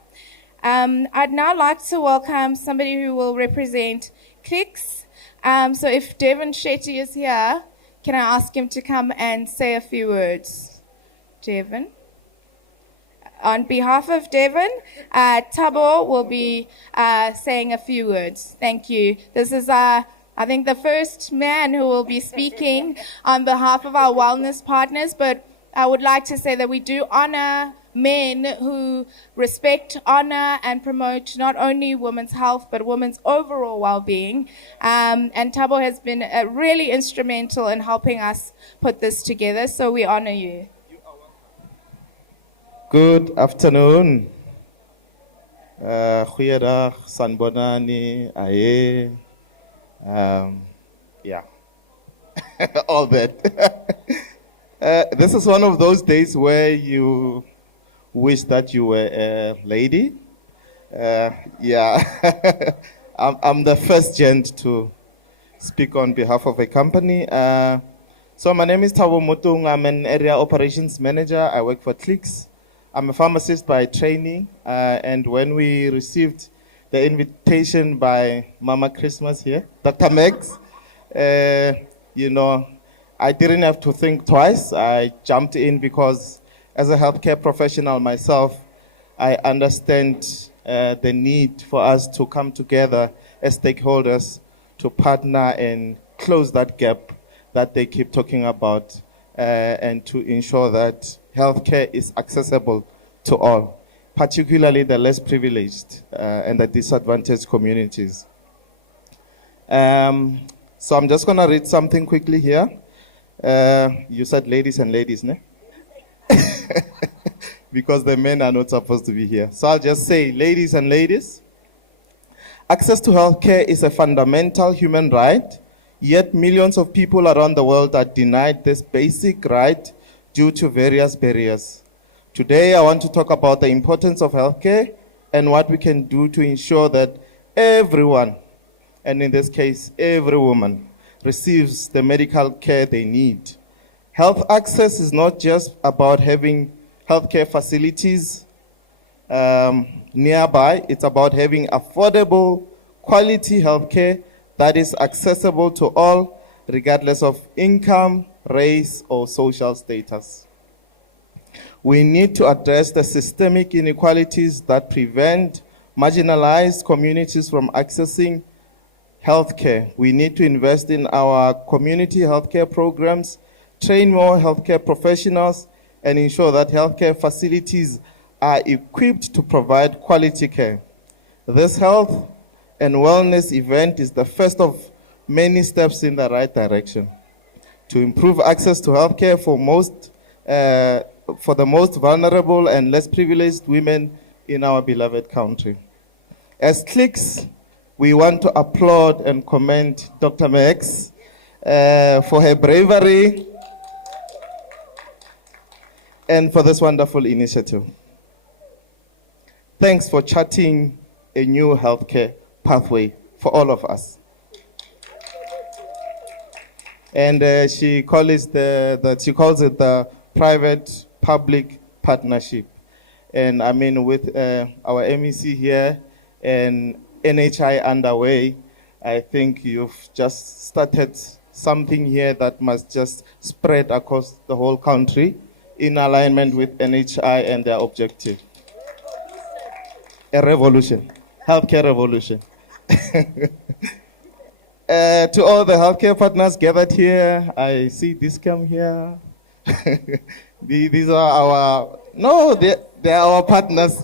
I'd now like to welcome somebody who will represent Clicks. So if Devon Shetty is here, can I ask him to come and say a few words? Devon. On behalf of Devon, Thabo will be saying a few words. Thank you. This is, I think, the first man who will be speaking on behalf of our wellness partners, but I would like to say that we do honor men who respect, honor, and promote not only women's health, but women's overall well-being. And Thabo has been really instrumental in helping us put this together, so we honor you. Good afternoon. Goeiedag, Sanbonani, Aye. Yeah, all that. This is one of those days where you wish that you were a lady. Yeah, I'm the first gent to speak on behalf of a company. So my name is Thabo Mutung. I'm an area operations manager. I work for Clicks. I'm a pharmacist by training, and when we received the invitation by Mama Christmas here, Dr. Megs, you know, I didn't have to think twice. I jumped in because as a healthcare professional myself, I understand the need for us to come together as stakeholders to partner and close that gap that they keep talking about, and to ensure that healthcare is accessible to all, particularly the less privileged and the disadvantaged communities. So I'm just going to read something quickly here. You said ladies and ladies, ne? Because the men are not supposed to be here. So I'll just say, ladies and ladies, access to healthcare is a fundamental human right, yet millions of people around the world are denied this basic right due to various barriers. Today, I want to talk about the importance of healthcare and what we can do to ensure that everyone, and in this case, every woman, receives the medical care they need. Health access is not just about having healthcare facilities nearby. It's about having affordable, quality healthcare that is accessible to all, regardless of income, race, or social status. We need to address the systemic inequalities that prevent marginalized communities from accessing healthcare. We need to invest in our community healthcare programs, train more healthcare professionals, and ensure that healthcare facilities are equipped to provide quality care. This health and wellness event is the first of many steps in the right direction to improve access to healthcare for the most vulnerable and less privileged women in our beloved country. As Clicks, we want to applaud and commend Dr. Max for her bravery and for this wonderful initiative. Thanks for charting a new healthcare pathway for all of us. And she calls it the private-public partnership. And I mean, with our MEC here and NHI underway, I think you've just started something here that must just spread across the whole country in alignment with NHI and their objective. A revolution, healthcare revolution. To all the healthcare partners gathered here, I see Discam here. These are they're our partners.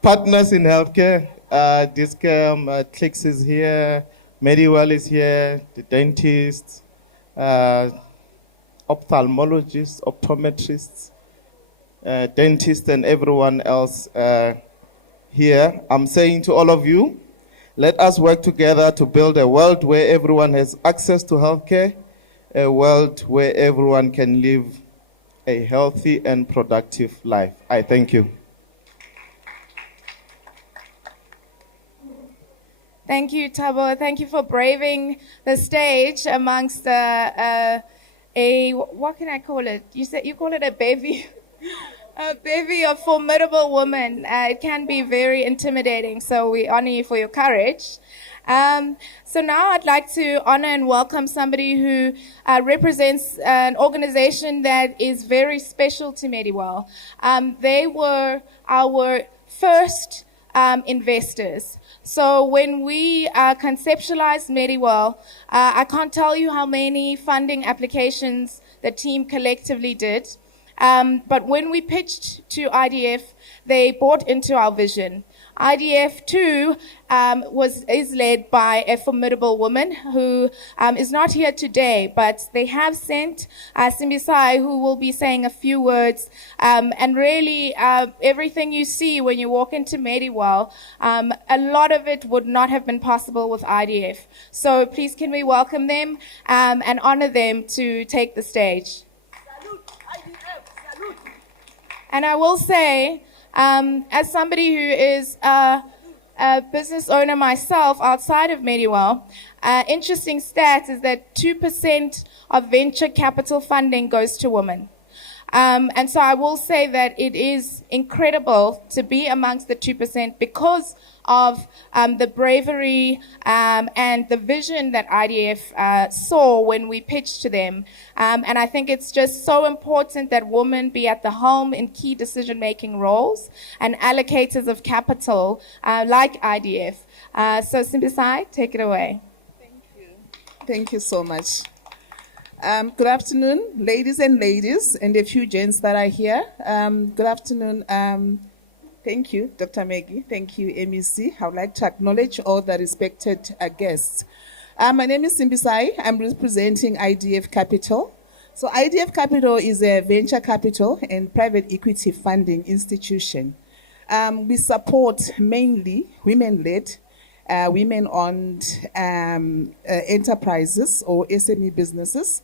Partners in healthcare. Discam, Clicks is here, Mediwell is here, the dentists, ophthalmologists, optometrists, dentists, and everyone else here. I'm saying to all of you, let us work together to build a world where everyone has access to healthcare, a world where everyone can live a healthy and productive life. I thank you. Thank you, Thabo. Thank you for braving the stage amongst what can I call it? You call it a bevy? A bevy of formidable women. It can be very intimidating, so we honor you for your courage. So now I'd like to honor and welcome somebody who represents an organization that is very special to Mediwell. They were our first investors. So when we conceptualized Mediwell, I can't tell you how many funding applications the team collectively did. But when we pitched to IDF, they bought into our vision. IDF too is led by a formidable woman who is not here today, but they have sent Simbisai, who will be saying a few words. And really, everything you see when you walk into Mediwell, a lot of it would not have been possible with IDF. So please can we welcome them and honor them to take the stage. And I will say, as somebody who is a business owner myself outside of Mediwell, interesting stat is that 2% of venture capital funding goes to women. And so I will say that it is incredible to be amongst the 2% because of the bravery and the vision that IDF saw when we pitched to them. And I think it's just so important that women be at the helm in key decision-making roles and allocators of capital like IDF. So Simbisai, take it away. Thank you so much. Good afternoon, ladies and a few gents that are here. Good afternoon. Thank you, Dr. Maggie. Thank you, MEC. I would like to acknowledge all the respected guests. My name is Simbisai. I'm representing IDF Capital. So IDF Capital is a venture capital and private equity funding institution. We support mainly women-led, women-owned enterprises or SME businesses.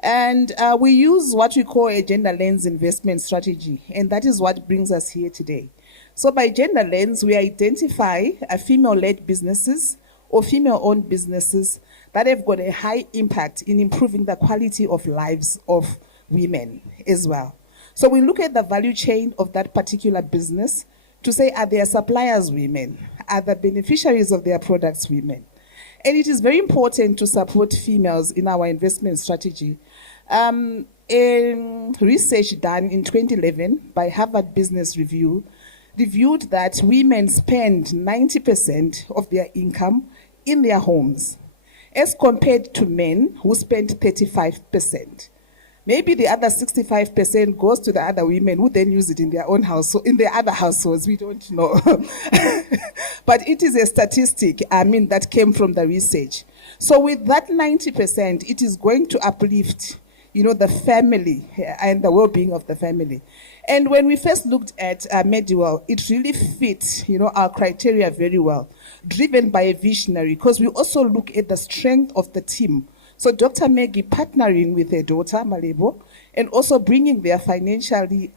And we use what we call a gender lens investment strategy, and that is what brings us here today. So by gender lens, we identify female-led businesses or female-owned businesses that have got a high impact in improving the quality of lives of women as well. So we look at the value chain of that particular business to say, are their suppliers women? Are the beneficiaries of their products women? And it is very important to support females in our investment strategy. A research done in 2011 by Harvard Business Review reviewed that women spend 90% of their income in their homes, as compared to men who spend 35%. Maybe the other 65% goes to the other women who then use it in their own house, so in their other households, we don't know. But it is a statistic, that came from the research. So with that 90%, it is going to uplift, the family and the well-being of the family. And when we first looked at Mediwell, it really fits, our criteria very well, driven by a visionary, because we also look at the strength of the team. So Dr. Maggie partnering with her daughter, Malebo, and also bringing their financially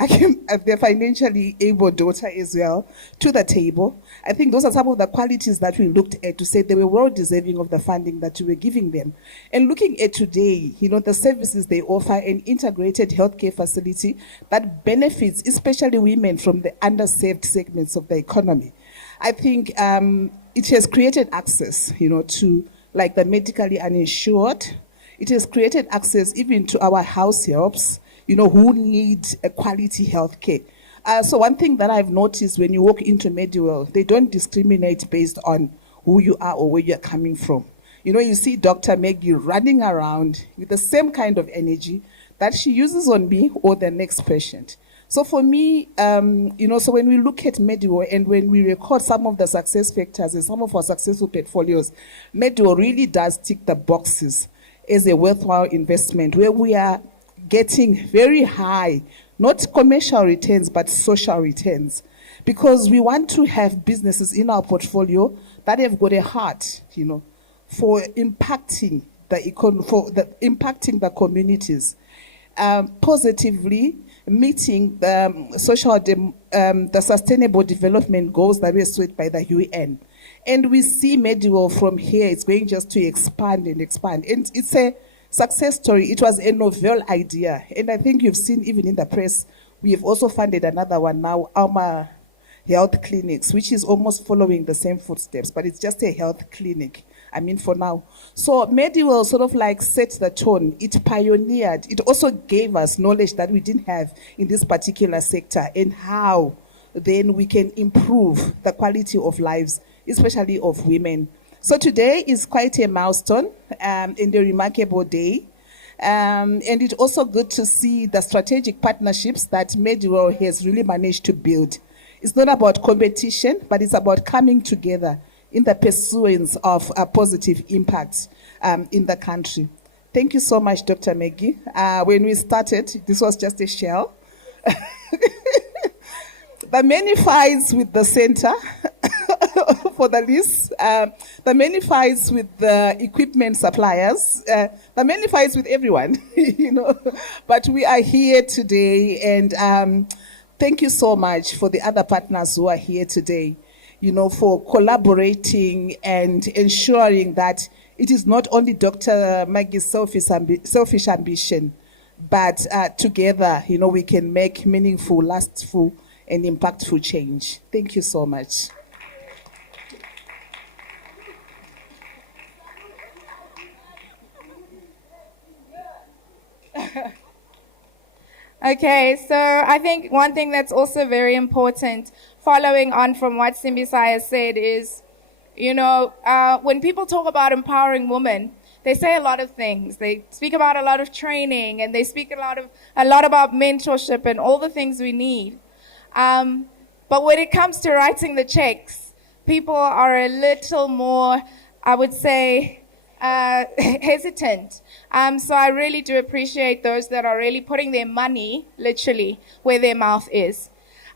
able daughter as well to the table. I think those are some of the qualities that we looked at to say they were well deserving of the funding that we were giving them. And looking at today, the services they offer, an integrated healthcare facility that benefits especially women from the underserved segments of the economy. I think it has created access, to like the medically uninsured. It has created access even to our house helps, who need a quality health care. So one thing that I've noticed when you walk into Mediwell, they don't discriminate based on who you are or where you're coming from. You see Dr. Maggie running around with the same kind of energy that she uses on me or the next patient. So for me, so when we look at Mediwell and when we record some of the success factors and some of our successful portfolios, Mediwell really does tick the boxes as a worthwhile investment where we are getting very high, not commercial returns, but social returns. Because we want to have businesses in our portfolio that have got a heart, for impacting the communities, positively meeting the sustainable development goals that were set by the UN. And we see Mediwell from here, it's going just to expand and expand. And it's a success story. It was a novel idea. And I think you've seen even in the press, we have also funded another one now, Alma Health Clinics, which is almost following the same footsteps, but it's just a health clinic. For now. So Mediwell sort of like set the tone. It pioneered. It also gave us knowledge that we didn't have in this particular sector and how then we can improve the quality of lives, especially of women. So today is quite a milestone and a remarkable day. And it's also good to see the strategic partnerships that Mediwell has really managed to build. It's not about competition, but it's about coming together in the pursuance of a positive impact in the country. Thank you so much, Dr. Maggie. When we started, this was just a shell. The many fights with the center for the list, the many fights with the equipment suppliers, the many fights with everyone, But we are here today, and thank you so much for the other partners who are here today, for collaborating and ensuring that it is not only Dr. Maggie's selfish ambition, but together, we can make meaningful, lastful, and impactful change. Thank you so much. Okay, so I think one thing that's also very important, following on from what Simbisai has said, is, when people talk about empowering women, they say a lot of things. They speak about a lot of training, and they speak a lot about mentorship and all the things we need. But when it comes to writing the checks, people are a little more, I would say, hesitant. So I really do appreciate those that are really putting their money, literally, where their mouth is.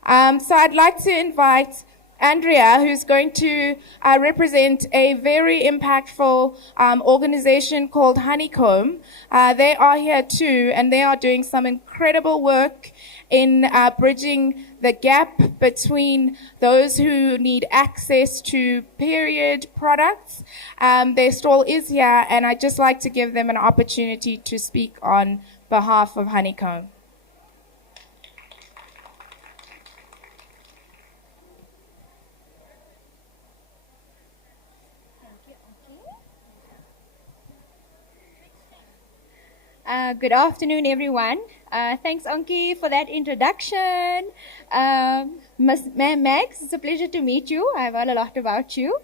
So I'd like to invite Andrea, who's going to represent a very impactful organization called Honeycomb. They are here too, and they are doing some incredible work in bridging the gap between those who need access to period products. Their stall is here, and I'd just like to give them an opportunity to speak on behalf of Honeycomb. Good afternoon, everyone. Thanks, Anki, for that introduction. Ma'am Max, it's a pleasure to meet you. I've heard a lot about you.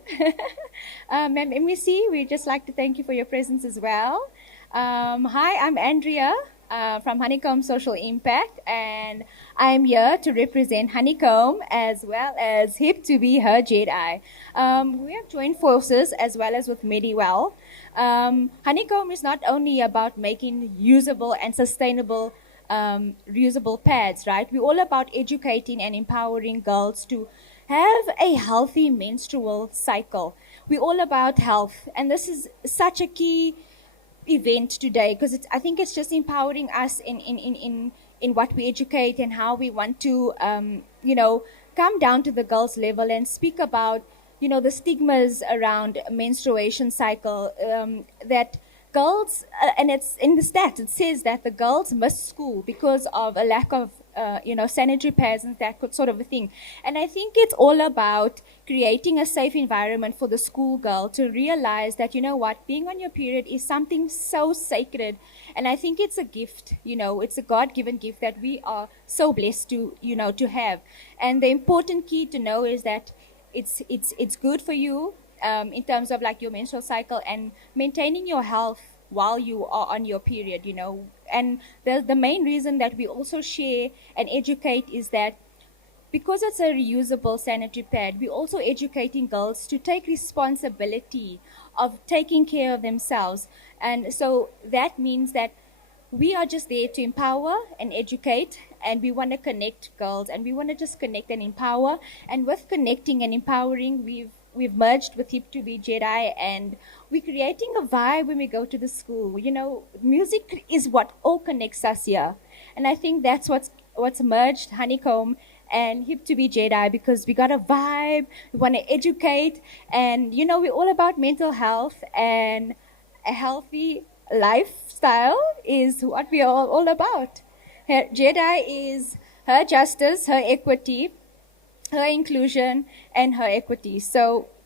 Ma'am MEC, we'd just like to thank you for your presence as well. Hi, I'm Andrea. from Honeycomb Social Impact, and I'm here to represent Honeycomb as well as Hip to be her Jedi. We have joined forces as well as with MediWell. Honeycomb is not only about making usable and sustainable reusable pads, right? We're all about educating and empowering girls to have a healthy menstrual cycle. We're all about health, and this is such a key event today because I think it's just empowering us in what we educate and how we want to, come down to the girls' level and speak about, the stigmas around menstruation cycle, that girls, and it's in the stats, it says that the girls miss school because of a lack of, sanitary pads and that sort of a thing. And I think it's all about creating a safe environment for the schoolgirl to realize that, being on your period is something so sacred. And I think it's a gift, it's a God-given gift that we are so blessed to, to have. And the important key to know is that it's good for you in terms of like your menstrual cycle and maintaining your health while you are on your period, And the main reason that we also share and educate is that because it's a reusable sanitary pad, we're also educating girls to take responsibility of taking care of themselves. And so that means that we are just there to empower and educate, and we want to connect girls, and we want to just connect and empower. And with connecting and empowering, we've merged with Hip to be Jedi, and we're creating a vibe when we go to the school. Music is what all connects us here, and I think that's what's merged Honeycomb and Hip to be Jedi, because we got a vibe, we want to educate, and we're all about mental health, and a healthy lifestyle is what we are all about. Her Jedi is her justice, her equity, her inclusion, and her equity.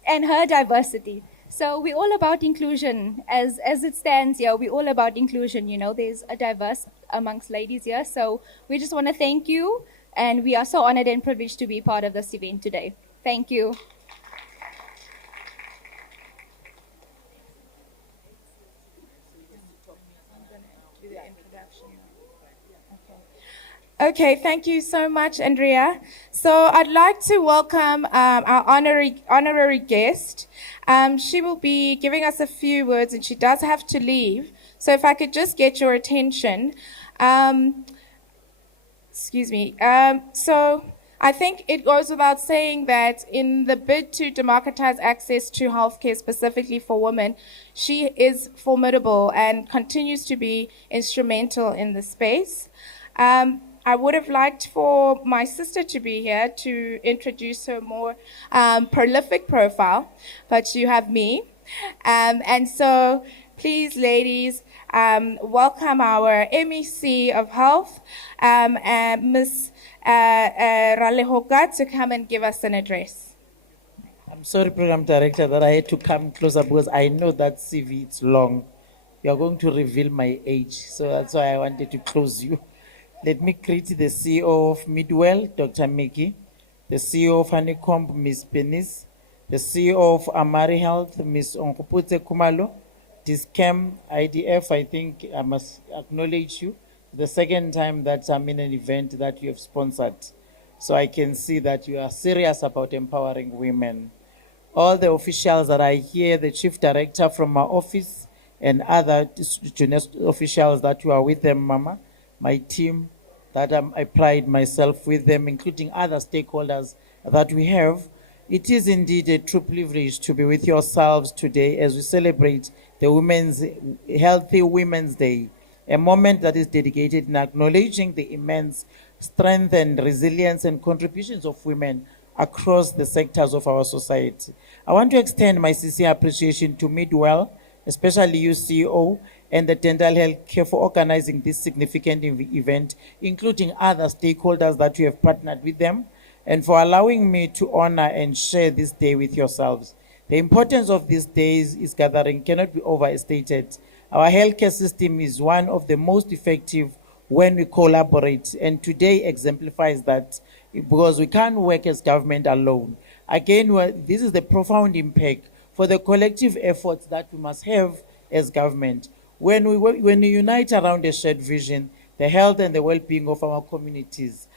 And her diversity. So we're all about inclusion. As it stands here, we're all about inclusion. There's a diverse amongst ladies here. So we just want to thank you. And we are so honored and privileged to be part of this event today. Thank you. Okay, thank you so much, Andrea. So I'd like to welcome our honorary guest. She will be giving us a few words, and she does have to leave. So if I could just get your attention. Excuse me. So I think it goes without saying that in the bid to democratize access to healthcare specifically for women, she is formidable and continues to be instrumental in the space. I would have liked for my sister to be here to introduce her more prolific profile, but you have me. And so please, ladies, welcome our MEC of Health, Ms. Ralehoka, to come and give us an address. I'm sorry, Program Director, that I had to come closer because I know that CV is long. You are going to reveal my age, so that's why I wanted to close you. Let me greet the CEO of Midwell, Dr. Mickey, the CEO of Honeycomb, Ms. Penis, the CEO of Amari Health, Ms. Onkoputse Kumalo, Discam, IDF. I think I must acknowledge you. The second time that I'm in an event that you have sponsored. So I can see that you are serious about empowering women. All the officials that are here, the chief director from my office and other junior officials that you are with them, Mama, my team, that I pride myself with them, including other stakeholders that we have. It is indeed a true privilege to be with yourselves today as we celebrate the Healthy Women's Day, a moment that is dedicated in acknowledging the immense strength and resilience and contributions of women across the sectors of our society. I want to extend my sincere appreciation to Midwell, especially you, CEO, and the Dental Health Care for organizing this significant event, including other stakeholders that you have partnered with them, and for allowing me to honor and share this day with yourselves. The importance of this day's gathering cannot be overstated. Our healthcare system is one of the most effective when we collaborate, and today exemplifies that because we can't work as government alone. Again, this is the profound impact for the collective efforts that we must have as government. When we unite around a shared vision, the health and the well-being of our communities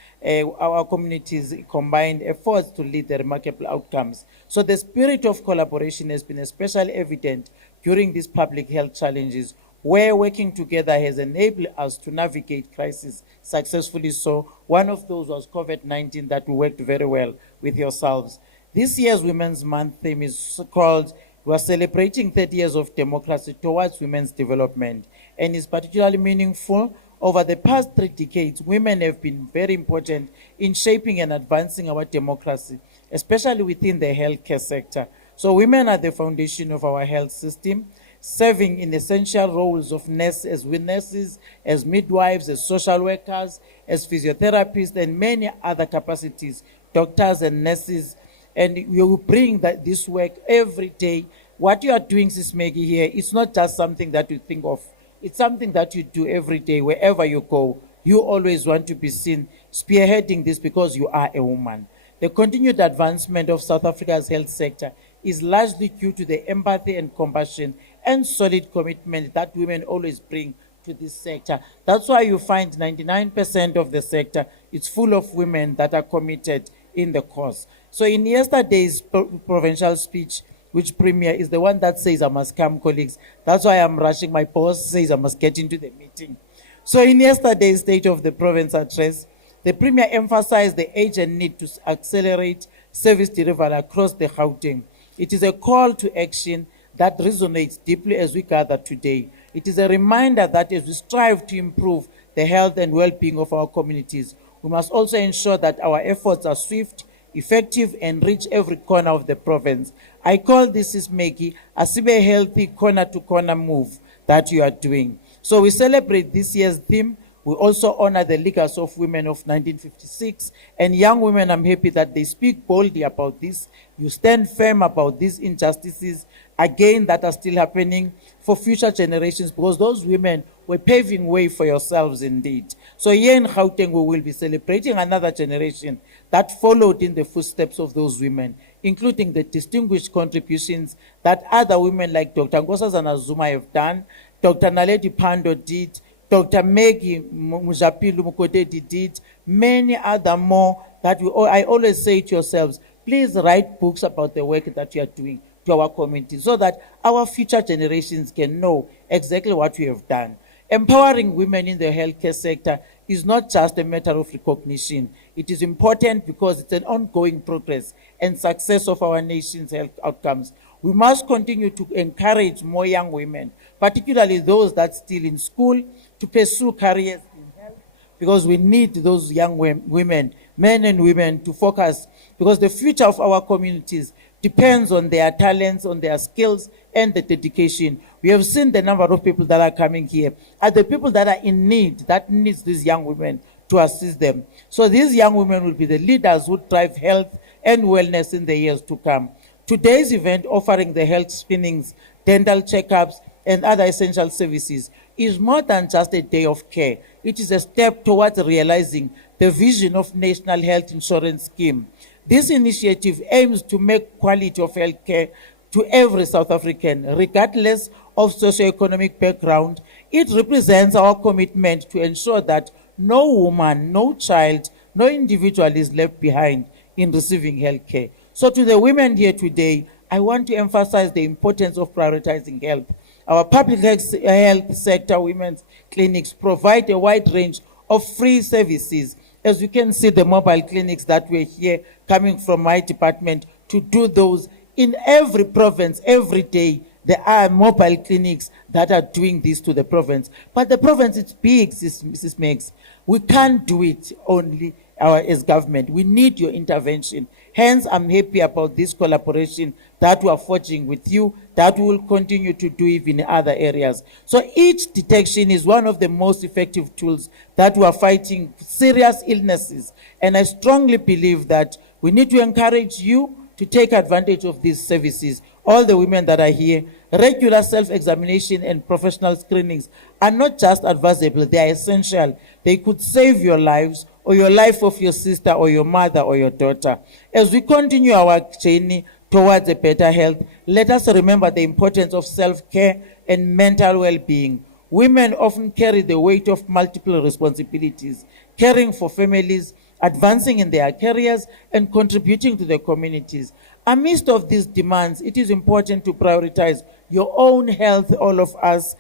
combined efforts to lead the remarkable outcomes. So the spirit of collaboration has been especially evident during these public health challenges, where working together has enabled us to navigate crises successfully. So one of those was COVID-19 that we worked very well with yourselves. This year's Women's Month theme is called "We're celebrating 30 years of democracy towards women's development," and is particularly meaningful. Over the past 3 decades, women have been very important in shaping and advancing our democracy, especially within the healthcare sector. So women are the foundation of our health system, serving in essential roles of nurses, as midwives, as social workers, as physiotherapists, and many other capacities, doctors and nurses. And we will bring this work every day. What you are doing, Sis Maggie, here, it's not just something that you think of. It's something that you do every day, wherever you go. You always want to be seen spearheading this because you are a woman. The continued advancement of South Africa's health sector is largely due to the empathy and compassion and solid commitment that women always bring to this sector. That's why you find 99% of the sector is full of women that are committed in the cause. So in yesterday's provincial speech, which Premier is the one that says I must come, colleagues. That's why I'm rushing. My boss says I must get into the meeting. So in yesterday's State of the Province address, the Premier emphasized the urgent need to accelerate service delivery across the Gauteng. It is a call to action that resonates deeply as we gather today. It is a reminder that as we strive to improve the health and well-being of our communities, we must also ensure that our efforts are swift, effective, and reach every corner of the province. I call this, is Maggie, a super healthy corner-to-corner move that you are doing. So we celebrate this year's theme. We also honor the leaders of women of 1956. And young women, I'm happy that they speak boldly about this. You stand firm about these injustices, again, that are still happening for future generations, because those women were paving way for yourselves indeed. So here in Gauteng, we will be celebrating another generation that followed in the footsteps of those women, including the distinguished contributions that other women like Dr. Nkosazana Zuma have done, Dr. Naledi Pando did, Dr. Maggie Mujapilu Mukotedi did, many other more that I always say to yourselves, please write books about the work that you are doing to our community so that our future generations can know exactly what we have done. Empowering women in the healthcare sector is not just a matter of recognition. It is important because it's an ongoing progress and success of our nation's health outcomes. We must continue to encourage more young women, particularly those that are still in school, to pursue careers in health, because we need those young women, men and women, to focus, because the future of our communities depends on their talents, on their skills, and the dedication. We have seen the number of people that are coming here, are the people that are in need, that needs these young women to assist them. So these young women will be the leaders who drive health and wellness in the years to come. Today's event, offering the health screenings, dental checkups, and other essential services, is more than just a day of care. It is a step towards realizing the vision of National Health Insurance Scheme. This initiative aims to make quality of health care to every South African, regardless of socioeconomic background. It represents our commitment to ensure that no woman, no child, no individual is left behind in receiving health care. So to the women here today, I want to emphasize the importance of prioritizing health. Our public health sector women's clinics provide a wide range of free services. As you can see, the mobile clinics that we're here coming from my department to do those in every province, every day. There are mobile clinics that are doing this to the province. But the province is big, Mrs. Megs. We can't do it only as government. We need your intervention. Hence, I'm happy about this collaboration that we are forging with you, that we will continue to do even in other areas. So each detection is one of the most effective tools that we are fighting serious illnesses. And I strongly believe that we need to encourage you to take advantage of these services. All the women that are here, regular self-examination and professional screenings are not just advisable, they are essential. They could save your lives or your life of your sister or your mother or your daughter. As we continue our journey towards a better health, let us remember the importance of self-care and mental well-being. Women often carry the weight of multiple responsibilities, caring for families, advancing in their careers, and contributing to the communities. Amidst of these demands, it is important to prioritize your own health, all of us,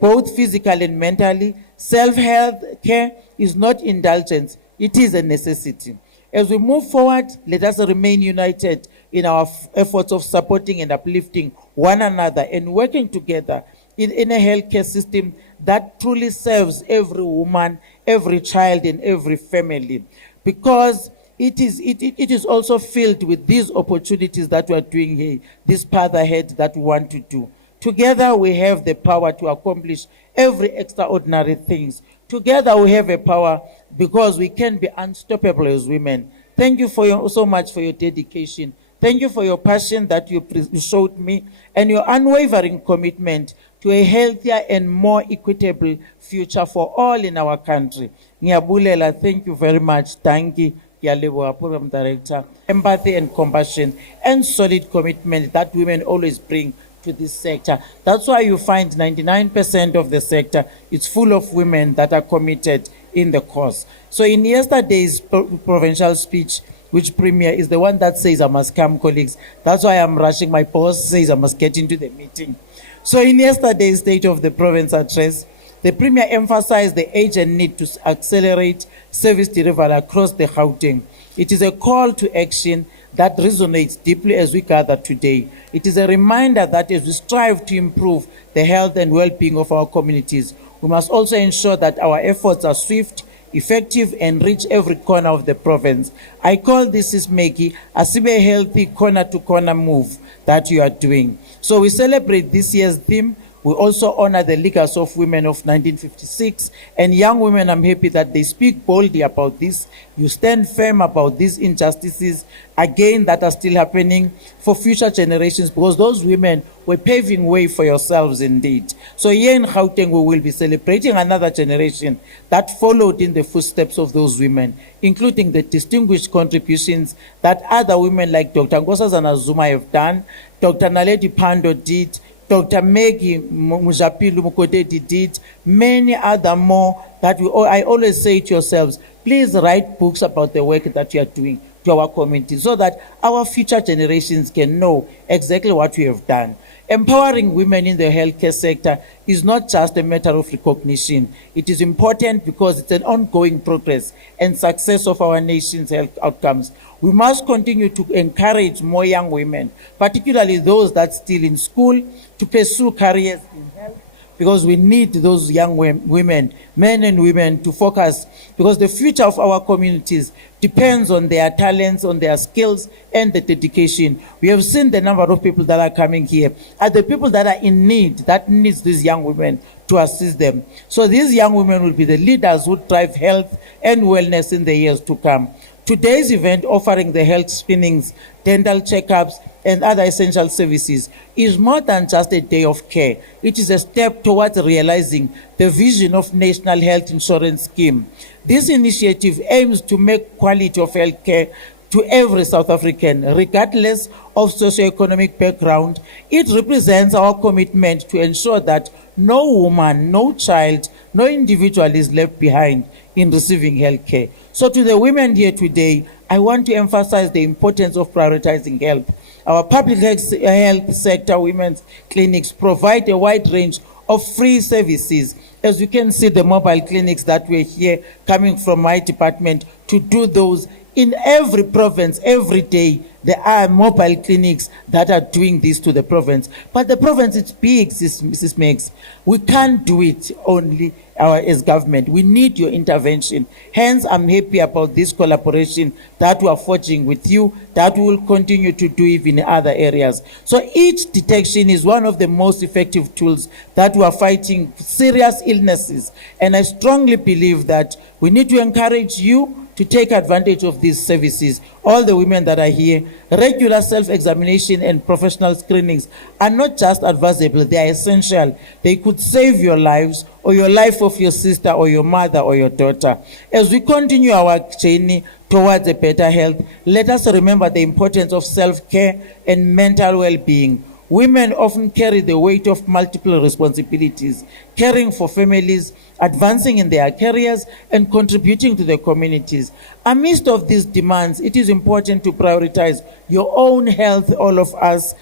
both physically and mentally. Self-health care is not indulgence, it is a necessity. As we move forward, let us remain united in our efforts of supporting and uplifting one another and working together in a healthcare system that truly serves every woman, every child, and every family. Because it is also filled with these opportunities that we are doing here, this path ahead that we want to do. Together we have the power to accomplish every extraordinary things. Together we have a power because we can be unstoppable as women. Thank you so much for your dedication. Thank you for your passion that you showed me and your unwavering commitment to a healthier and more equitable future for all in our country. Ngiyabulela, thank you very much. Thank you. Program Director, empathy and compassion and solid commitment that women always bring to this sector. That's why you find 99% of the sector is full of women that are committed in the cause. So in yesterday's provincial speech, which Premier is the one that says I must come, colleagues. That's why I'm rushing. My boss says I must get into the meeting. So in yesterday's State of the Province address, the Premier emphasized the urgent need to accelerate service delivery across the Gauteng. It is a call to action that resonates deeply as we gather today. It is a reminder that as we strive to improve the health and well-being of our communities, we must also ensure that our efforts are swift, effective, and reach every corner of the province. I call this is Maggie a healthy corner-to-corner move that you are doing. So we celebrate this year's theme. We also honor the leaders of women of 1956 and young women. I'm happy that they speak boldly about this. You stand firm about these injustices, again, that are still happening for future generations, because those women were paving way for yourselves indeed. So here in Gauteng, we will be celebrating another generation that followed in the footsteps of those women, including the distinguished contributions that other women like Dr. Nkosazana Zuma have done, Dr. Naledi Pando did, Dr. Maggie Mujapilu Mukodedi did, many other more that I always say to yourselves, please write books about the work that you are doing to our community so that our future generations can know exactly what we have done. Empowering women in the healthcare sector is not just a matter of recognition. It is important because it's an ongoing progress and success of our nation's health outcomes. We must continue to encourage more young women, particularly those that are still in school, to pursue careers in health, because we need those young women, men and women, to focus, because the future of our communities depends on their talents, on their skills, and the dedication. We have seen the number of people that are coming here are the people that are in need, that needs these young women to assist them. So these young women will be the leaders who drive health and wellness in the years to come. Today's event, offering the health screenings, dental checkups, and other essential services, is more than just a day of care. It is a step towards realizing the vision of National Health Insurance Scheme. This initiative aims to make quality of health care to every South African, regardless of socioeconomic background. It represents our commitment to ensure that no woman, no child, no individual is left behind in receiving health care. So to the women here today, I want to emphasize the importance of prioritizing health. Our public health sector women's clinics provide a wide range of free services. As you can see, the mobile clinics that we're here coming from my department to do those in every province, every day. There are mobile clinics that are doing this to the province. But the province is big, Mrs. Megs. We can't do it only as government. We need your intervention. Hence, I'm happy about this collaboration that we are forging with you, that we will continue to do even in other areas. So each detection is one of the most effective tools that we are fighting serious illnesses. And I strongly believe that we need to encourage you to take advantage of these services. All the women that are here, regular self-examination and professional screenings are not just advisable, they are essential. They could save your lives or your life of your sister or your mother or your daughter. As we continue our journey towards a better health, let us remember the importance of self-care and mental well-being. Women often carry the weight of multiple responsibilities, caring for families, advancing in their careers, and contributing to the communities. Amidst of these demands, it is important to prioritize your own health, all of us,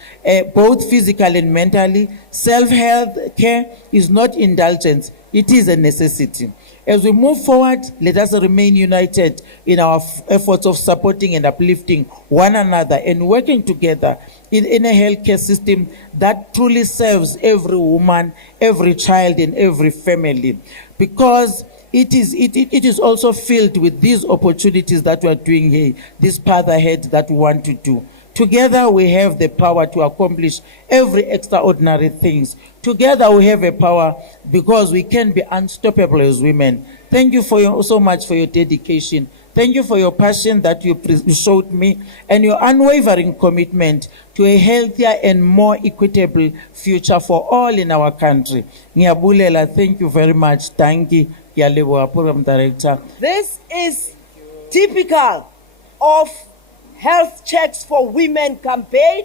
both physically and mentally. Self-health care is not indulgence, it is a necessity. As we move forward, let us remain united in our efforts of supporting and uplifting one another and working together in a healthcare system that truly serves every woman, every child, and every family. Because it is also filled with these opportunities that we are doing here, this path ahead that we want to do. Together we have the power to accomplish every extraordinary things. Together we have a power because we can be unstoppable as women. Thank you so much for your dedication. Thank you for your passion that you showed me and your unwavering commitment to a healthier and more equitable future for all in our country. Ngiyabulela, thank you very much. Thank you, Program Director. This is typical of Health Checks for Women campaign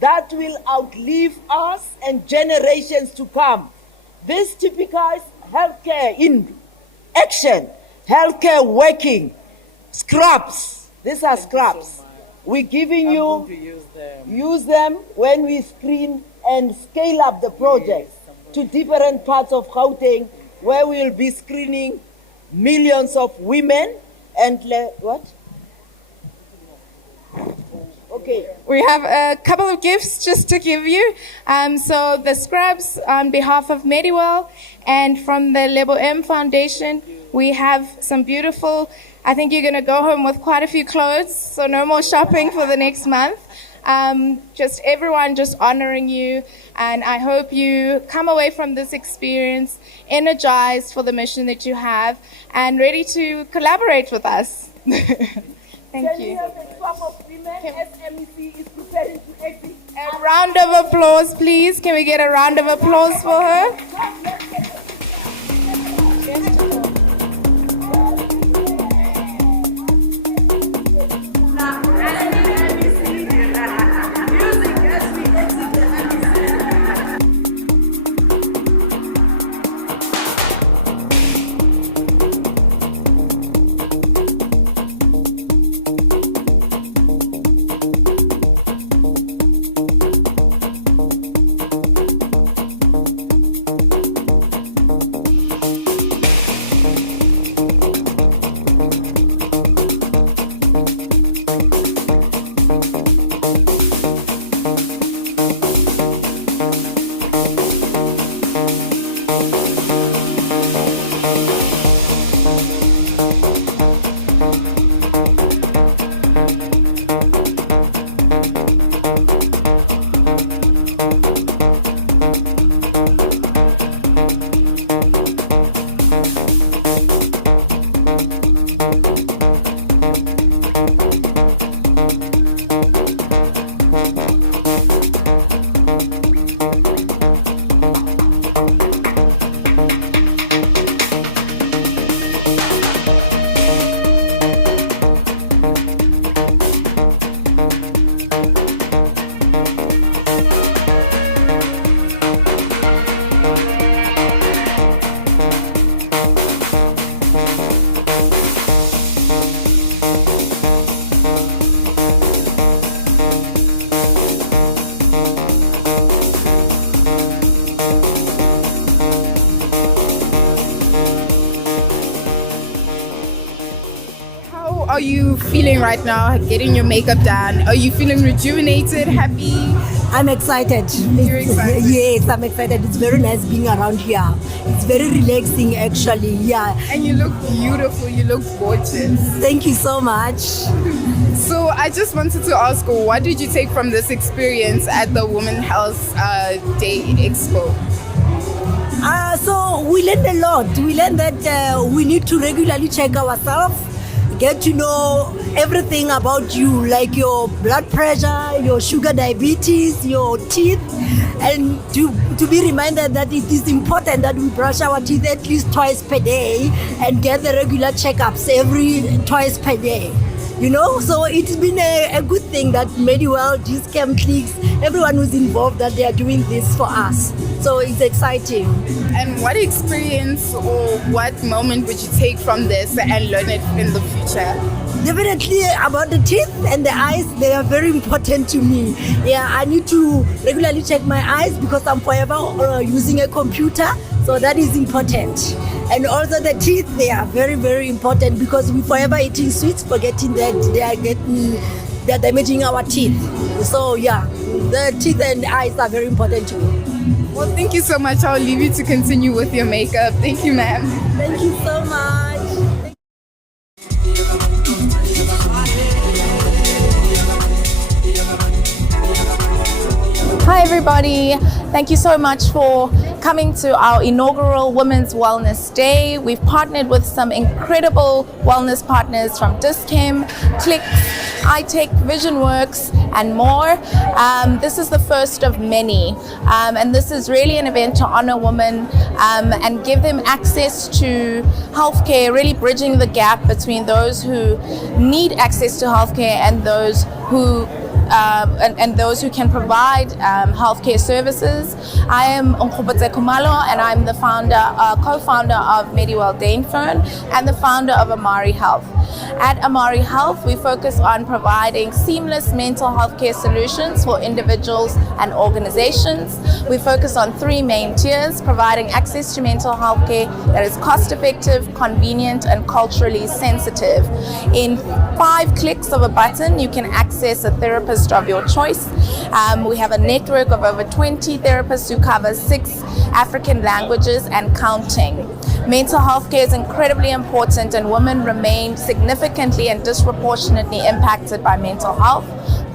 that will outlive us and generations to come. This typifies healthcare in action, healthcare working, scraps. These are scraps. We're giving you, use them when we screen and scale up the project to different parts of Gauteng where we will be screening millions of women and what? Okay. We have a couple of gifts just to give you. So the scrubs on behalf of Mediwell and from the Lebo M Foundation, we have some beautiful, I think you're going to go home with quite a few clothes, so no more shopping for the next month. Just everyone just honoring you, and I hope you come away from this experience energized for the mission that you have and ready to collaborate with us. Thank you. A round of applause, please. Can we get a round of applause for her? Are you feeling right now, getting your makeup done? Are you feeling rejuvenated, happy? I'm excited. You're excited? Yes, I'm excited. It's very nice being around here. It's very relaxing, actually. Yeah. And you look beautiful. You look gorgeous. Thank you so much. So I just wanted to ask, what did you take from this experience at the Women Health Day Expo? So we learned a lot. We learned that we need to regularly check ourselves, get to know everything about you, like your blood pressure, your sugar, diabetes, your teeth, and to be reminded that it is important that we brush our teeth at least twice per day and get the regular checkups twice per day. So it's been a good thing that Mediwell, Discam, Clicks, everyone who's involved, that they are doing this for us. So it's exciting. And what experience or what moment would you take from this and learn it in the future? Definitely about the teeth and the eyes, they are very important to me. Yeah, I need to regularly check my eyes because I'm forever using a computer. So that is important. And also the teeth, they are very, very important because we forever eating sweets, forgetting that they're damaging our teeth. So yeah, the teeth and eyes are very important to me. Well, thank you so much. I'll leave you to continue with your makeup. Thank you, ma'am. Thank you so much. Hi everybody, thank you so much for coming to our inaugural Women's Wellness Day. We've partnered with some incredible wellness partners from Discam, Clicks, iTech, VisionWorks and more. This is the first of many and this is really an event to honor women and give them access to healthcare, really bridging the gap between those who need access to healthcare and those who those who can provide healthcare services. I am Nkgopotshe Khumalo and I'm the co-founder of Mediwell Dainfern and the founder of Amari Health. At Amari Health, we focus on providing seamless mental health care solutions for individuals and organizations. We focus on 3 main tiers, providing access to mental health care that is cost-effective, convenient, and culturally sensitive. In 5 clicks of a button, you can access a therapist of your choice. We have a network of over 20 therapists who cover 6 African languages and counting. Mental health care is incredibly important and women remain significantly and disproportionately impacted by mental health.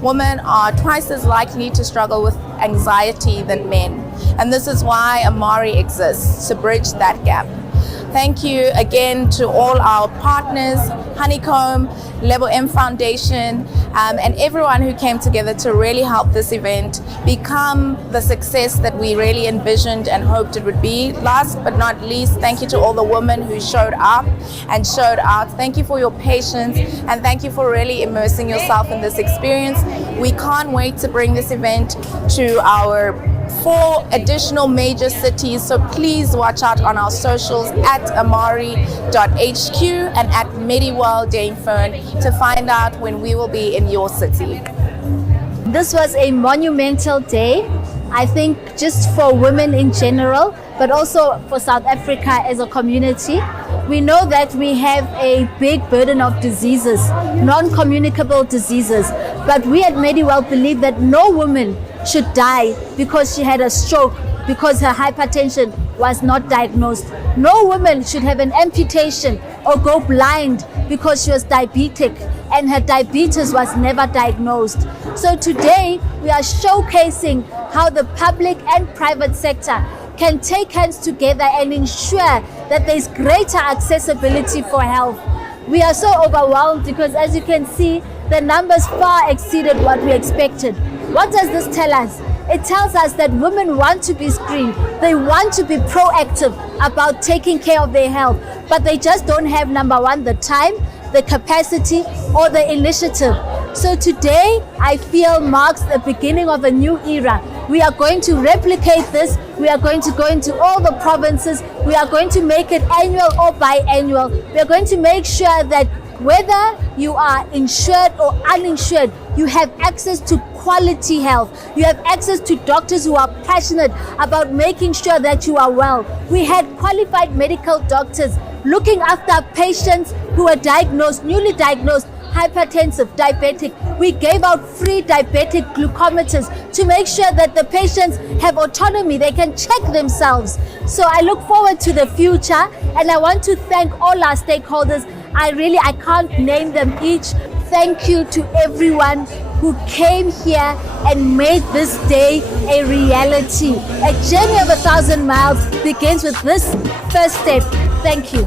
Women are twice as likely to struggle with anxiety than men. And this is why Amari exists, to bridge that gap. Thank you again to all our partners, Honeycomb, Level M Foundation, and everyone who came together to really help this event become the success that we really envisioned and hoped it would be. Last but not least, thank you to all the women who showed up and showed out. Thank you for your patience and thank you for really immersing yourself in this experience. We can't wait to bring this event to our 4 additional major cities, so please watch out on our socials at amari.hq and at Mediwell Dainfern to find out when we will be in your city. This was a monumental day, I think, just for women in general, but also for South Africa as a community. We know that we have a big burden of diseases, non-communicable diseases, but we at Mediwell believe that no woman should die because she had a stroke, because her hypertension was not diagnosed. No woman should have an amputation or go blind because she was diabetic and her diabetes was never diagnosed. So today we are showcasing how the public and private sector can take hands together and ensure that there's greater accessibility for health. We are so overwhelmed because, as you can see, the numbers far exceeded what we expected. What does this tell us? It tells us that women want to be screened. They want to be proactive about taking care of their health, but they just don't have, number one, the time, the capacity, or the initiative. So today, I feel marks the beginning of a new era. We are going to replicate this. We are going to go into all the provinces. We are going to make it annual or biannual. We are going to make sure that whether you are insured or uninsured, you have access to quality health. You have access to doctors who are passionate about making sure that you are well. We had qualified medical doctors looking after patients who were diagnosed, newly diagnosed, hypertensive, diabetic. We gave out free diabetic glucometers to make sure that the patients have autonomy, they can check themselves. So I look forward to the future, and I want to thank all our stakeholders. I can't name them each. Thank you to everyone who came here and made this day a reality. A journey of 1,000 miles begins with this first step. Thank you.